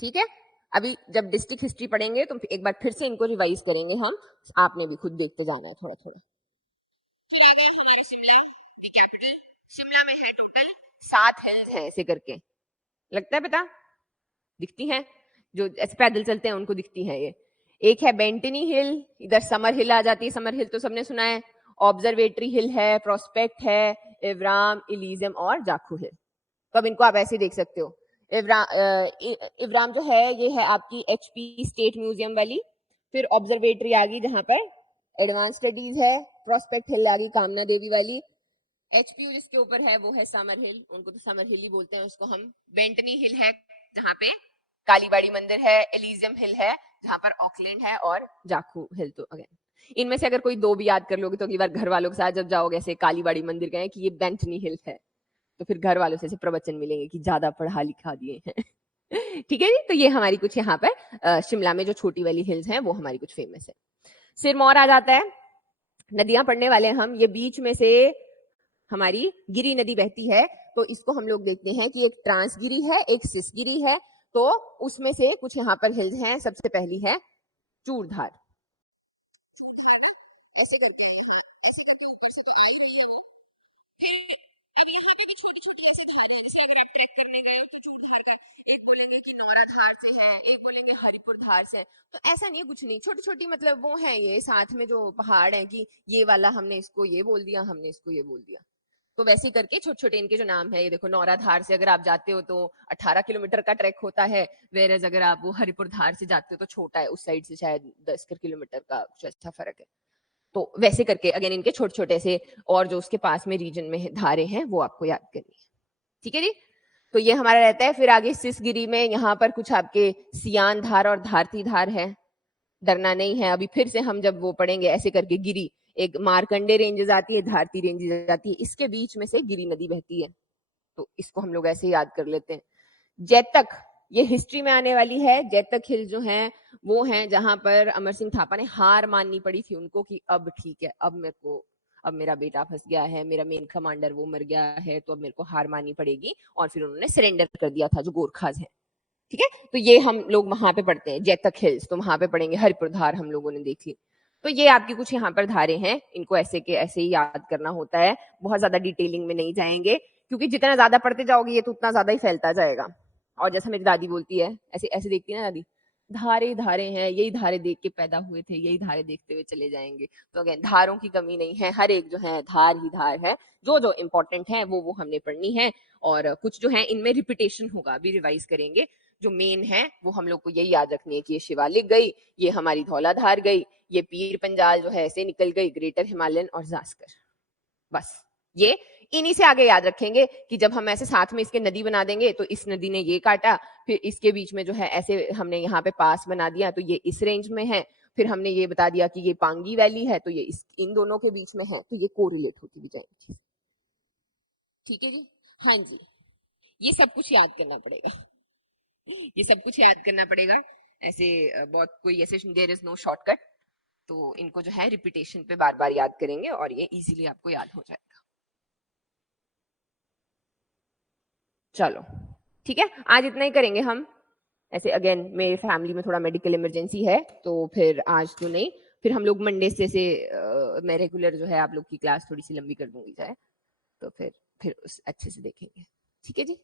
ठीक है, अभी जब डिस्ट्रिक्ट हिस्ट्री पढ़ेंगे तो एक बार फिर से इनको रिवाइज करेंगे हम, आपने भी खुद देखते जाना है थोड़ा थोड़ा। शिमला में है टोटल 7 हिल्स है ऐसे करके, लगता है पता, दिखती हैं जो ऐसे पैदल चलते हैं उनको दिखती हैं ये। एक है बेंटनी हिल, इधर समर हिल आ जाती है, समर हिल तो सबने सुना है। ऑब्जर्वेटरी हिल है, प्रोस्पेक्ट है, इवराम, इलीजियम और जाखू हिल। तो अब इनको आप ऐसे देख सकते हो। इवराम जो है ये है आपकी एचपी स्टेट म्यूजियम वाली, फिर ऑब्जर्वेटरी आ गई जहां पर एडवांस स्टडीज है, प्रोस्पेक्ट हिल आ गई कामना देवी वाली, एचपीयू जिसके ऊपर है वो है समर हिल, उनको तो समर हिल ही बोलते हैं उसको हम। बेंटनी हिल है जहाँ पे कालीबाड़ी मंदिर है, एलिजियम हिल है जहाँ पर ऑकलैंड है, और जाखू हिल तो अगेन इनमें से अगर कोई दो भी याद कर लोगे तो अगली बार घर वालों के साथ जब जाओगे ऐसे कालीबाड़ी मंदिर गए कि ये बेंटनी हिल है, तो फिर घर वालों से ऐसे प्रवचन मिलेंगे कि ज्यादा पढ़ा लिखा दिए हैं। ठीक है जी, तो ये हमारी कुछ यहाँ पर शिमला में जो छोटी वाली हिल्स हैं वो हमारी कुछ फेमस है। सिरमौर आ जाता है, नदियां पढ़ने वाले हम, ये बीच में से हमारी गिरी नदी बहती है, तो इसको हम लोग देखते हैं कि एक ट्रांसगिरी है एक सिसगिरी है, तो उसमें से कुछ यहाँ पर हिल्स हैं। सबसे पहली है चूड़धार, ऐसे करते हैं। तो ऐसा नहीं है, कुछ नहीं, छोटी छोटी मतलब वो है ये साथ में जो पहाड़ है कि ये वाला हमने इसको ये बोल दिया, हमने इसको ये बोल दिया, तो वैसे करके छोटे छोटे इनके जो नाम है। ये देखो नौरा धार से अगर आप जाते हो तो 18 किलोमीटर का ट्रैक होता है, वेरएज अगर आप वो हरिपुर धार से जाते हो तो छोटा है, उस साइड से शायद 10 किलोमीटर का कुछ अच्छा फर्क है। तो वैसे करके अगेन इनके छोटे छोटे से और जो उसके पास में रीजन में धारे हैं वो आपको याद करनी है। ठीक है जी, तो ये हमारा रहता है। फिर आगे सिसगिरी में यहाँ पर कुछ आपके सियान धार और धारती धार है, डरना नहीं है। अभी फिर से हम जब वो पढ़ेंगे ऐसे करके, गिरी एक मारकंडे रेंजेस आती है, धारती रेंजेस आती है, इसके बीच में से गिरी नदी बहती है, तो इसको हम लोग ऐसे याद कर लेते हैं। जैतक, ये हिस्ट्री में आने वाली है। जैतक हिल जो है वो है जहां पर अमर सिंह थापा ने हार माननी पड़ी थी उनको कि अब ठीक है, अब मेरा बेटा फंस गया है, मेरा मेन कमांडर वो मर गया है, तो अब मेरे को हार माननी पड़ेगी, और फिर उन्होंने सरेंडर कर दिया था जो गोरखाज है। ठीक है, तो ये हम लोग वहां पे पढ़ते हैं जैतक हिल्स, तो वहां पे पढ़ेंगे। हरिपुर धार हम लोगों ने देख ली। तो ये आपकी कुछ यहाँ पर धारे हैं, इनको ऐसे के ऐसे ही याद करना होता है, बहुत ज्यादा डिटेलिंग में नहीं जाएंगे, क्योंकि जितना ज्यादा पढ़ते जाओगे ये तो उतना ज्यादा ही फैलता जाएगा। और जैसा मेरी दादी बोलती है, ऐसे ऐसे देखती है ना दादी, धारे धारे हैं, यही धारे देख के पैदा हुए थे, यही धारे देखते हुए चले जाएंगे। तो अगेन धारों की कमी नहीं है, हर एक जो है धार ही धार है। जो जो इंपॉर्टेंट है वो हमने पढ़नी है, और कुछ जो है इनमें रिपीटेशन होगा, अभी रिवाइज करेंगे। जो मेन है वो हम लोग को यही याद रखनी है कि ये शिवालिक गई, ये हमारी धौलाधार गई, ये पीर पंजाल जो है ऐसे निकल गई, ग्रेटर हिमालयन और जास्कर, बस ये इन्हीं से आगे याद रखेंगे कि जब हम ऐसे साथ में इसके नदी बना देंगे तो इस नदी ने ये काटा, फिर इसके बीच में जो है ऐसे हमने यहाँ पे पास बना दिया तो ये इस रेंज में है, फिर हमने ये बता दिया कि ये पांगी वैली है तो ये इन दोनों के बीच में है, तो ये कोरिलेट होती भी जाएंगी। ठीक है जी, हाँ जी, ये सब कुछ याद करना पड़ेगा, ये सब कुछ याद करना पड़ेगा। ऐसे बहुत कोई ऐसे देयर इज नो शॉर्टकट, तो इनको जो है रिपीटेशन पे बार बार याद करेंगे और ये इजीली आपको याद हो जाएगा। चलो ठीक है, आज इतना ही करेंगे हम। ऐसे अगेन मेरे फैमिली में थोड़ा मेडिकल इमरजेंसी है, तो फिर आज तो नहीं, फिर हम लोग मंडे से मैं रेगुलर जो है आप लोग की क्लास थोड़ी सी लंबी कर दूंगी चाहे, तो फिर उस अच्छे से देखेंगे। ठीक है जी।